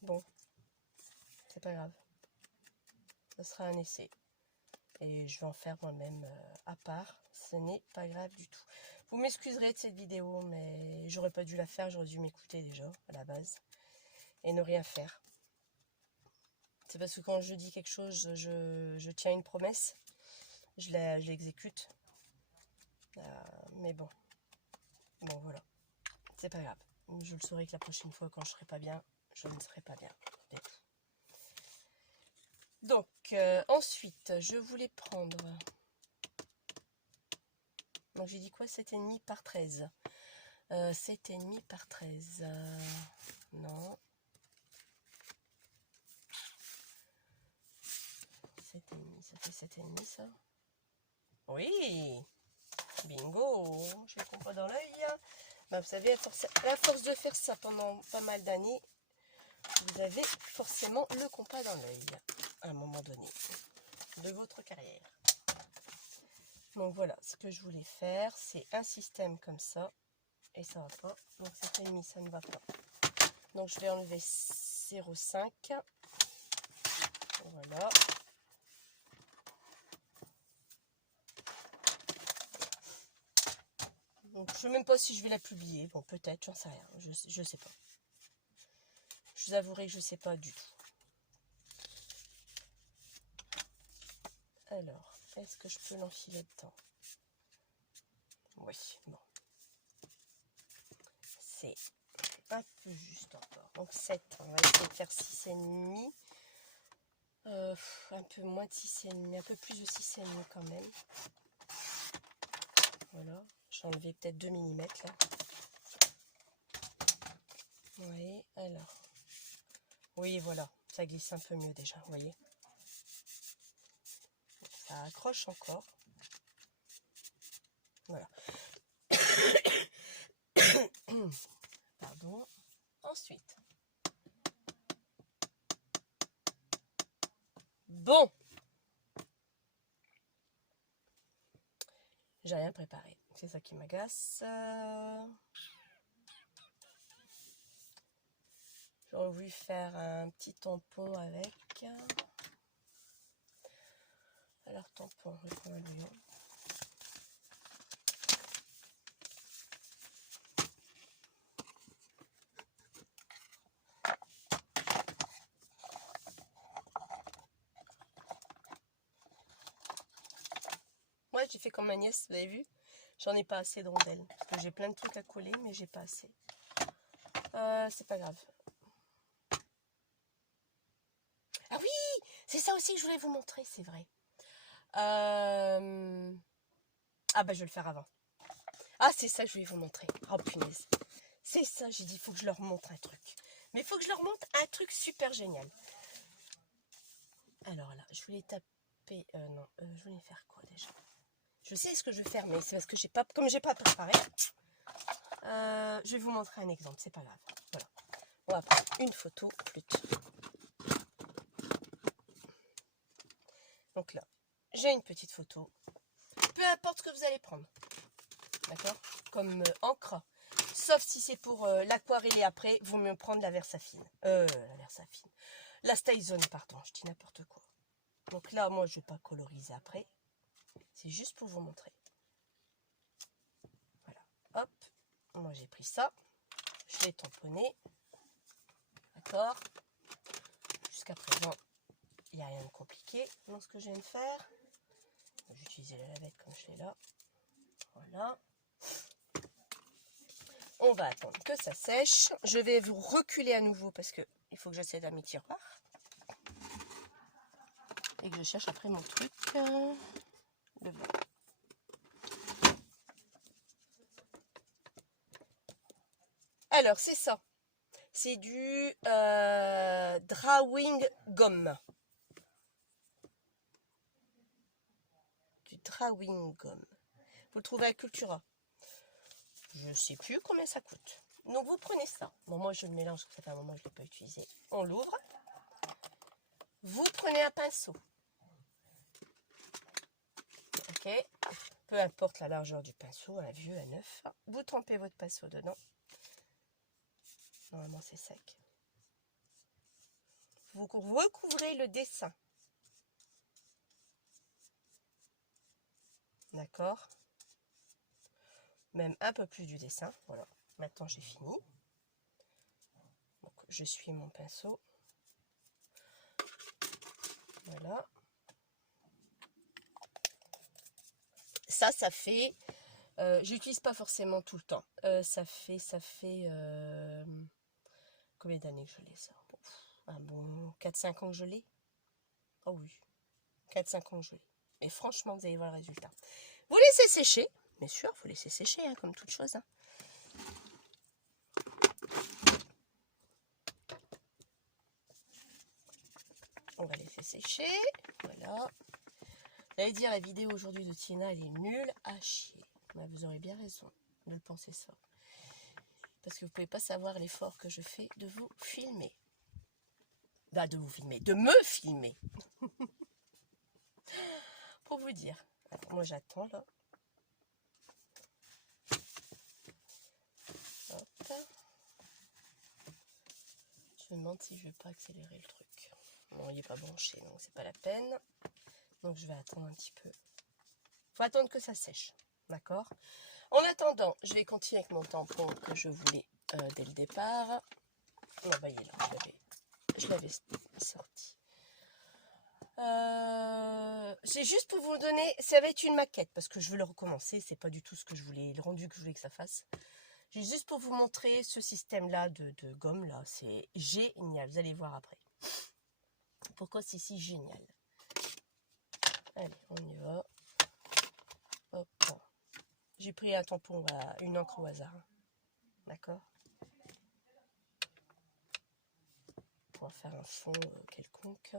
Bon. C'est pas grave. Ce sera un essai. Et je vais en faire moi-même à part. Ce n'est pas grave du tout. Vous m'excuserez de cette vidéo, mais j'aurais pas dû la faire. J'aurais dû m'écouter déjà, à la base. Et ne rien faire. C'est parce que quand je dis quelque chose, je tiens une promesse. Je l'exécute. Mais bon. Bon, voilà. C'est pas grave. Je le saurai que la prochaine fois, quand je serai pas bien, je ne serai pas bien. Donc, ensuite, je voulais prendre... Donc, j'ai dit quoi? 7,5 par 13. 7,5 par 13. Non. 7,5, ça fait 7,5, ça? Oui! Bingo, j'ai le compas dans l'œil. Bah, vous savez, à force de faire ça pendant pas mal d'années, vous avez forcément le compas dans l'œil à un moment donné de votre carrière. Donc voilà, ce que je voulais faire, c'est un système comme ça, et ça va pas. Donc cette mis, ça ne va pas. Donc je vais enlever 0,5. Voilà. Donc je ne sais même pas si je vais la publier. Bon, peut-être, j'en sais rien. Je sais pas. Je vous avouerai que je sais pas du tout. Alors, est-ce que je peux l'enfiler dedans? Oui, bon. C'est un peu juste encore. Donc 7, on va essayer de faire 6,5. Un peu moins de 6,5, un peu plus de 6,5 quand même. Voilà, j'ai enlevé peut-être 2 mm là. Oui, alors. Oui, voilà, ça glisse un peu mieux déjà, vous voyez. Ça accroche encore. Voilà. Pardon. Ensuite. Bon. J'ai rien préparé. C'est ça qui m'agace. J'aurais voulu faire un petit tampon avec. Alors tampon, je vais prendre un bouillon. Moi j'ai fait comme ma nièce, vous avez vu? J'en ai pas assez de rondelles. Parce que j'ai plein de trucs à coller, mais j'ai pas assez. C'est pas grave. Ah oui, c'est ça aussi que je voulais vous montrer, c'est vrai. Ah bah je vais le faire avant. Ah c'est ça que je voulais vous montrer. Oh punaise. C'est ça, j'ai dit, il faut que je leur montre un truc. Mais il faut que je leur montre un truc super génial. Alors là, je voulais taper... non, je voulais faire quoi déjà? Je sais ce que je vais faire, mais c'est parce que j'ai pas... Comme j'ai pas préparé, je vais vous montrer un exemple, c'est pas grave. Voilà. On va prendre une photo, flûte. Donc là, j'ai une petite photo. Peu importe ce que vous allez prendre. D'accord? Comme encre. Sauf si c'est pour l'aquarelle et après, vaut mieux prendre la Versafine. La StazOn, pardon, je dis n'importe quoi. Donc là, moi, je ne vais pas coloriser après. C'est juste pour vous montrer. Voilà. Hop. Moi, j'ai pris ça. Je l'ai tamponné. D'accord? Jusqu'à présent, il n'y a rien de compliqué dans ce que je viens de faire. Je vais utiliser la lavette comme je l'ai là. Voilà. On va attendre que ça sèche. Je vais vous reculer à nouveau parce que il faut que j'accède à mes tiroirs. Et que je cherche après mon truc. Le blanc. Alors, c'est ça. C'est du drawing gum. Du drawing gum. Vous le trouvez à Cultura. Je ne sais plus combien ça coûte. Donc, vous prenez ça. Bon, moi, je le mélange, ça fait un moment que je ne l'ai pas utilisé. On l'ouvre. Vous prenez un pinceau. Ok. Peu importe la largeur du pinceau, un vieux, un neuf. Vous trempez votre pinceau dedans. Normalement, c'est sec. Vous recouvrez le dessin. D'accord? Même un peu plus du dessin. Voilà. Maintenant, j'ai fini. Donc, je suis mon pinceau. Voilà. Ça fait... j'utilise pas forcément tout le temps. Ça fait combien d'années que je l'ai, ça? Un bon 4-5 ans que je l'ai. Oh oui. 4-5 ans que je l'ai. Et franchement, vous allez voir le résultat. Vous laissez sécher. Bien sûr, vous laissez sécher, hein, comme toute chose. Hein. On va laisser sécher. Voilà. J'allais dire, la vidéo aujourd'hui de Tina, elle est nulle à chier. Bah, vous aurez bien raison de le penser ça. Parce que vous ne pouvez pas savoir l'effort que je fais de vous filmer. Bah, de vous filmer, de me filmer. Pour vous dire. Alors, moi, j'attends, là. Hop. Je me demande si je vais pas accélérer le truc. Bon, il n'est pas branché, donc c'est pas la peine. Donc, je vais attendre un petit peu. Faut attendre que ça sèche. D'accord? En attendant, je vais continuer avec mon tampon que je voulais dès le départ. Non, bah, il est là. Je l'avais sorti. C'est juste pour vous donner, ça va être une maquette parce que je veux le recommencer, c'est pas du tout ce que je voulais, le rendu que je voulais que ça fasse. J'ai juste pour vous montrer ce système là de gomme là, c'est génial, vous allez voir après. Pourquoi c'est si génial. Allez, on y va. Hop. J'ai pris un tampon, une encre au hasard. D'accord? Pour faire un fond quelconque.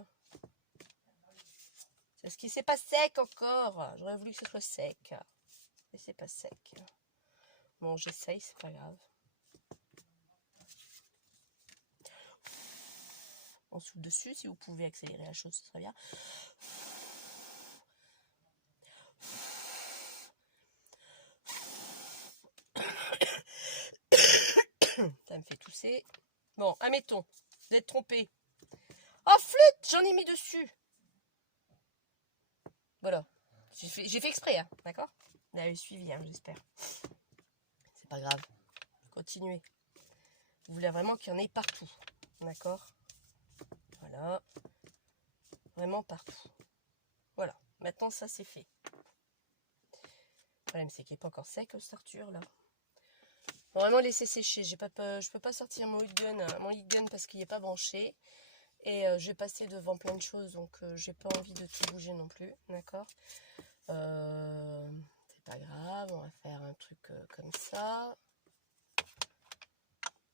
Parce que c'est pas sec encore. J'aurais voulu que ce soit sec. Mais c'est pas sec. Bon, j'essaye, c'est pas grave. On souffle dessus. Si vous pouvez accélérer la chose, ce serait bien. Ça me fait tousser. Bon, admettons. Vous êtes trompé. Oh, flûte! J'en ai mis dessus. Voilà. J'ai fait exprès, hein, d'accord? Vous avez suivi, hein, j'espère. C'est pas grave. Continuez. Vous voulez vraiment qu'il y en ait partout. D'accord? Voilà. Vraiment partout. Voilà. Maintenant, ça, c'est fait. Le problème, c'est qu'il n'est pas encore sec, cette Arthur, là. Bon, vraiment laisser sécher. Je peux pas sortir mon heat gun parce qu'il n'est pas branché. Et je vais passer devant plein de choses, donc j'ai pas envie de tout bouger non plus. D'accord? C'est pas grave, on va faire un truc comme ça.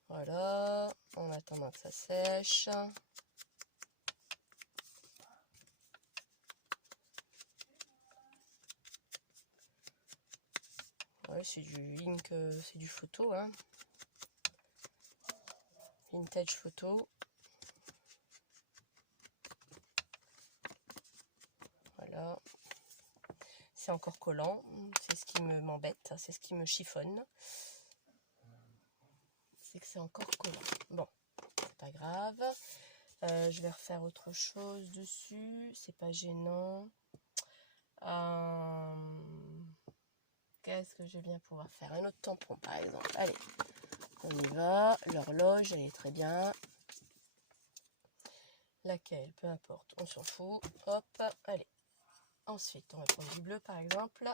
Voilà, en attendant que ça sèche. Ouais, c'est du ink, c'est du photo, hein. Vintage photo. Voilà. C'est encore collant, c'est ce qui m'embête, c'est ce qui me chiffonne. C'est que c'est encore collant. Bon, c'est pas grave. Je vais refaire autre chose dessus, c'est pas gênant. Qu'est-ce que je vais bien pouvoir faire? Un autre tampon par exemple. Allez, on y va. L'horloge, elle est très bien. Laquelle? Peu importe, on s'en fout. Hop, allez. Ensuite, on va prendre du bleu par exemple.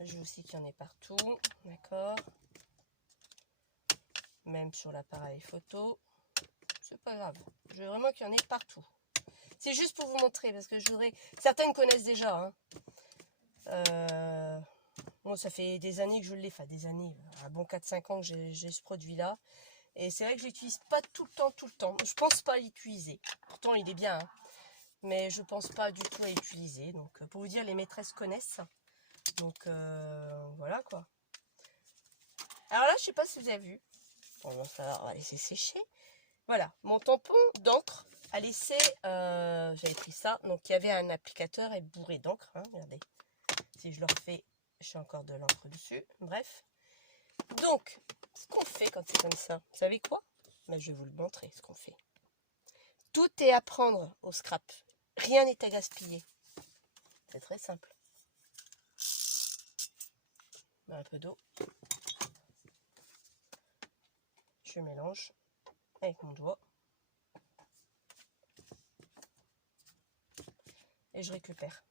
Je veux aussi qu'il y en ait partout. D'accord? Même sur l'appareil photo. C'est pas grave. Je veux vraiment qu'il y en ait partout. C'est juste pour vous montrer, parce que certaines connaissent déjà. Hein. Moi, ça fait des années que je l'ai, enfin des années, un bon 4-5 ans que j'ai ce produit-là. Et c'est vrai que je l'utilise pas tout le temps. Je pense pas l'utiliser. Pourtant, il est bien, hein. Mais je pense pas du tout à l'utiliser. Donc, pour vous dire, les maîtresses connaissent. Donc, voilà, quoi. Alors là, je sais pas si vous avez vu. Bon, ça on va laisser sécher. Voilà, mon tampon d'encre a laissé, j'avais pris ça, donc il y avait un applicateur et bourré d'encre, hein, regardez, si je le refais, j'ai encore de l'encre dessus, bref. Donc, ce qu'on fait quand c'est comme ça, vous savez quoi? Ben, je vais vous le montrer, ce qu'on fait. Tout est à prendre au scrap, rien n'est à gaspiller, c'est très simple. Un peu d'eau, je mélange avec mon doigt. Et je récupère.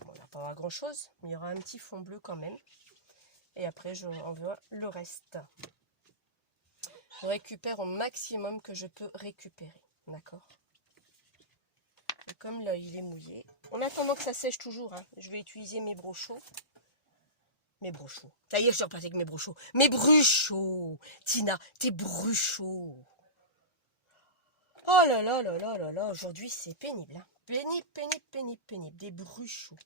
Bon, on n'a pas grand chose, mais il y aura un petit fond bleu quand même. Et après, je envoie le reste. Je récupère au maximum que je peux récupérer. D'accord? Et comme là, il est mouillé. En attendant que ça sèche toujours, hein, je vais utiliser mes brochaux. Mes brochots. Ça y est, je suis repartie avec mes brochots. Mes bruchots. Tina, tes bruchots. Oh là là là là là là. Aujourd'hui, c'est pénible. Hein. Pénible, pénible, pénible, pénible. Des bruchots.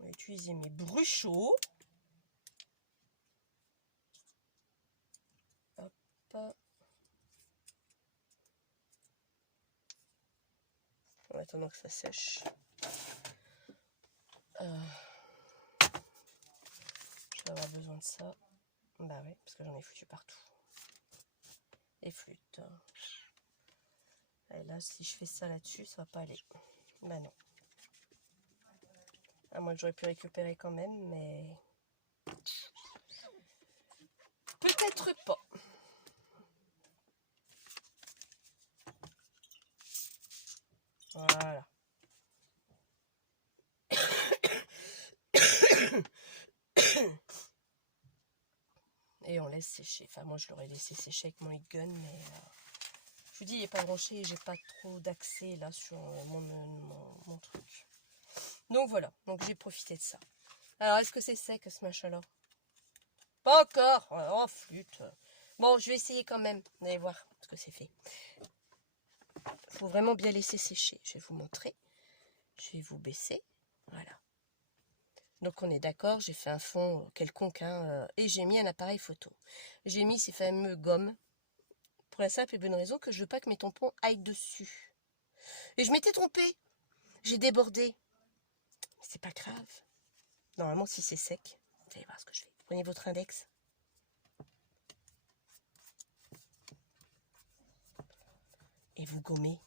On va utiliser mes bruchots. Hop. En attendant que ça sèche. Je vais avoir besoin de ça. Bah oui, parce que j'en ai foutu partout. Et flûte. Et là, si je fais ça là-dessus, ça va pas aller. Bah non. À moins que j'aurais pu récupérer quand même, mais... peut-être pas. Voilà. Et on laisse sécher. Enfin, moi, je l'aurais laissé sécher avec mon heat gun, mais... je vous dis, il n'est pas branché, j'ai pas trop d'accès là sur mon truc. Donc voilà, donc j'ai profité de ça. Alors, est-ce que c'est sec ce machin-là? Pas encore. Oh, flûte. Bon, je vais essayer quand même. Vous allez voir ce que c'est fait. Il faut vraiment bien laisser sécher. Je vais vous montrer. Je vais vous baisser. Voilà. Donc on est d'accord, j'ai fait un fond quelconque. Hein, et j'ai mis un appareil photo. J'ai mis ces fameux gommes. Pour la simple et bonne raison que je veux pas que mes tampons aillent dessus. Et je m'étais trompée. J'ai débordé. C'est pas grave. Normalement, si c'est sec, vous allez voir ce que je fais. Prenez votre index. Et vous gommez.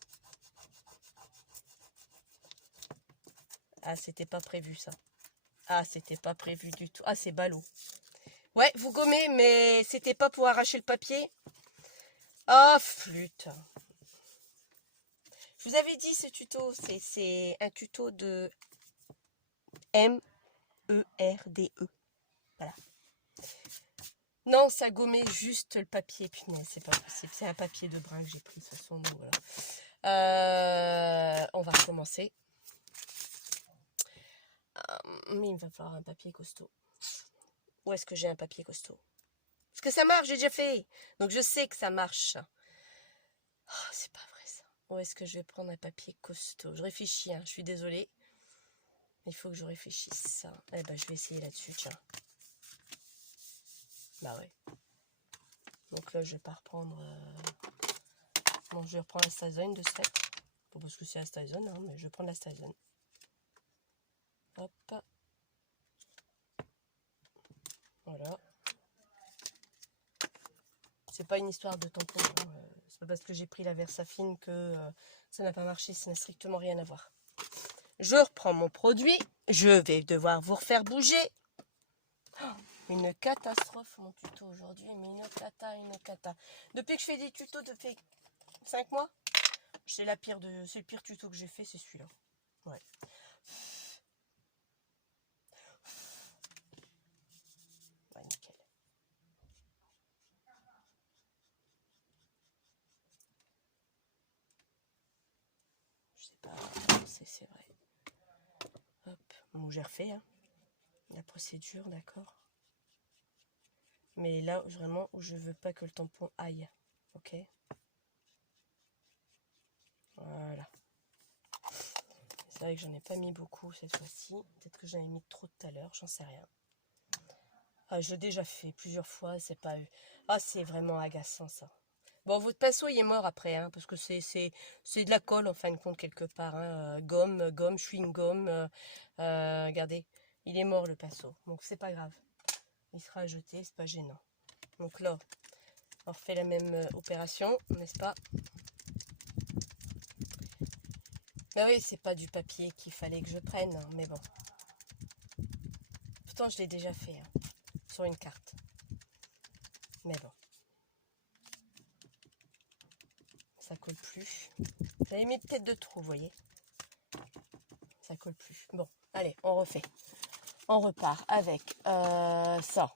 Ah, c'était pas prévu ça. Ah, c'était pas prévu du tout. Ah, c'est ballot. Ouais, vous gommez, mais c'était pas pour arracher le papier. Ah, flûte. Je vous avais dit ce tuto, c'est un tuto de M-E-R-D-E. Voilà. Non, ça gommait juste le papier. Punaise, c'est pas possible. C'est un papier de brin que j'ai pris de toute façon. Donc voilà. On va recommencer. Mais il va falloir un papier costaud. Où est-ce que j'ai un papier costaud? Parce que ça marche, j'ai déjà fait. Donc je sais que ça marche. Oh, c'est pas vrai ça. Où est-ce que je vais prendre un papier costaud? Je réfléchis, hein. Je suis désolée. Il faut que je réfléchisse. Eh ben, je vais essayer là-dessus, tiens. Bah ouais. Donc là, je vais pas reprendre... Bon, je vais reprendre la Stazone de ce fait. Bon, parce que c'est la Stazone, hein, mais je vais prendre la Stazone. Hop. Voilà. C'est pas une histoire de tampon. Hein. C'est pas parce que j'ai pris la Versafine que ça n'a pas marché. Ça n'a strictement rien à voir. Je reprends mon produit. Je vais devoir vous refaire bouger. Oh, une catastrophe mon tuto aujourd'hui. Mais une cata. Depuis que je fais des tutos depuis 5 mois, c'est le pire tuto que j'ai fait, c'est celui-là. Ouais. Ouais, nickel. Je sais pas, c'est vrai. Hop, bon, j'ai refait hein, la procédure, d'accord. Mais là, vraiment, où je veux pas que le tampon aille. Ok. Voilà. C'est vrai que j'en ai pas mis beaucoup cette fois-ci. Peut-être que j'en ai mis trop tout à l'heure, j'en sais rien. Ah, je l'ai déjà fait plusieurs fois, c'est pas eu. Ah, c'est vraiment agaçant ça. Bon, votre pinceau, il est mort après, hein, parce que c'est de la colle, en fin de compte, quelque part. Hein, gomme, chewing-gum. Regardez, il est mort, le pinceau. Donc, c'est pas grave. Il sera jeté, c'est pas gênant. Donc là, on refait la même opération, n'est-ce pas? Ben oui, c'est pas du papier qu'il fallait que je prenne, hein, mais bon. Pourtant, je l'ai déjà fait, hein, sur une carte. Mais bon. Ça colle plus. J'avais mis peut-être de trop, vous voyez. Ça colle plus. Bon, allez, on refait. On repart avec ça.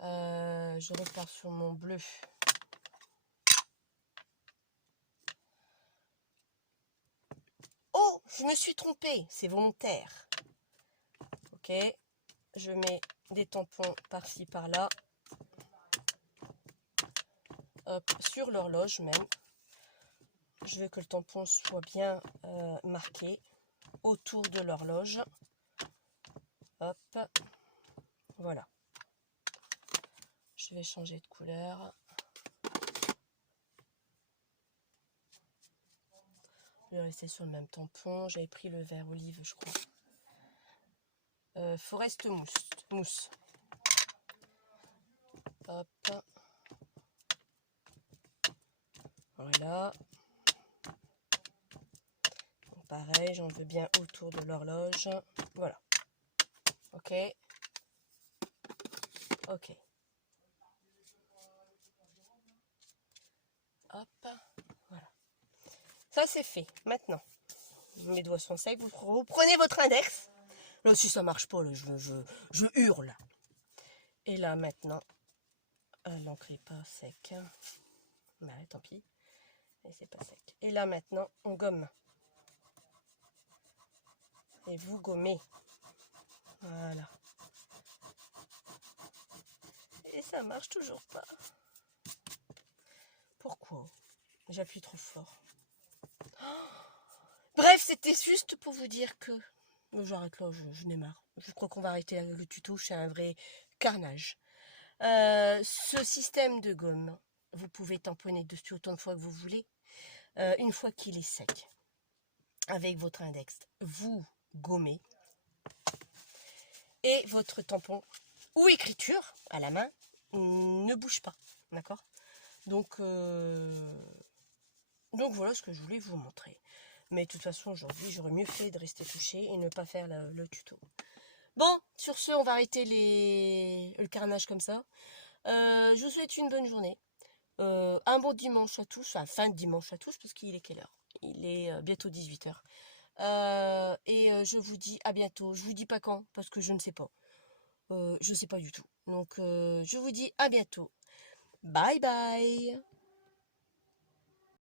Je repars sur mon bleu. Oh, je me suis trompée, c'est volontaire. Ok, je mets des tampons par-ci, par-là. Hop, sur l'horloge même. Je veux que le tampon soit bien marqué autour de l'horloge. Hop, voilà. Je vais changer de couleur. Je vais rester sur le même tampon. J'avais pris le vert olive, je crois. Forest mousse. Hop. Voilà. Donc pareil, j'en veux bien autour de l'horloge. Voilà. Ok. Ok. Hop. Voilà. Ça, c'est fait. Maintenant, mes doigts sont secs. Vous prenez votre index. Là, si ça marche pas, là, je hurle. Et là, maintenant, l'encre n'est pas sec. Bah, tant pis. Et c'est pas sec. Et là, maintenant, on gomme. Et vous gommez. Voilà. Et ça marche toujours pas. Pourquoi? J'appuie trop fort. Bref, c'était juste pour vous dire que... J'arrête là, je n'ai marre. Je crois qu'on va arrêter le tuto, c'est un vrai carnage. Ce système de gomme, vous pouvez tamponner dessus autant de fois que vous voulez. Une fois qu'il est sec, avec votre index, vous gommez. Et votre tampon ou écriture à la main ne bouge pas. D'accord? Donc voilà ce que je voulais vous montrer. Mais de toute façon, aujourd'hui, j'aurais mieux fait de rester touché et ne pas faire le tuto. Bon, sur ce, on va arrêter le carnage comme ça. Je vous souhaite une bonne journée. Un bon dimanche à tous, enfin fin de dimanche à tous, parce qu'il est quelle heure? Il est bientôt 18 h. Je vous dis à bientôt. Je vous dis pas quand, parce que je ne sais pas. Je ne sais pas du tout. Donc, je vous dis à bientôt. Bye bye.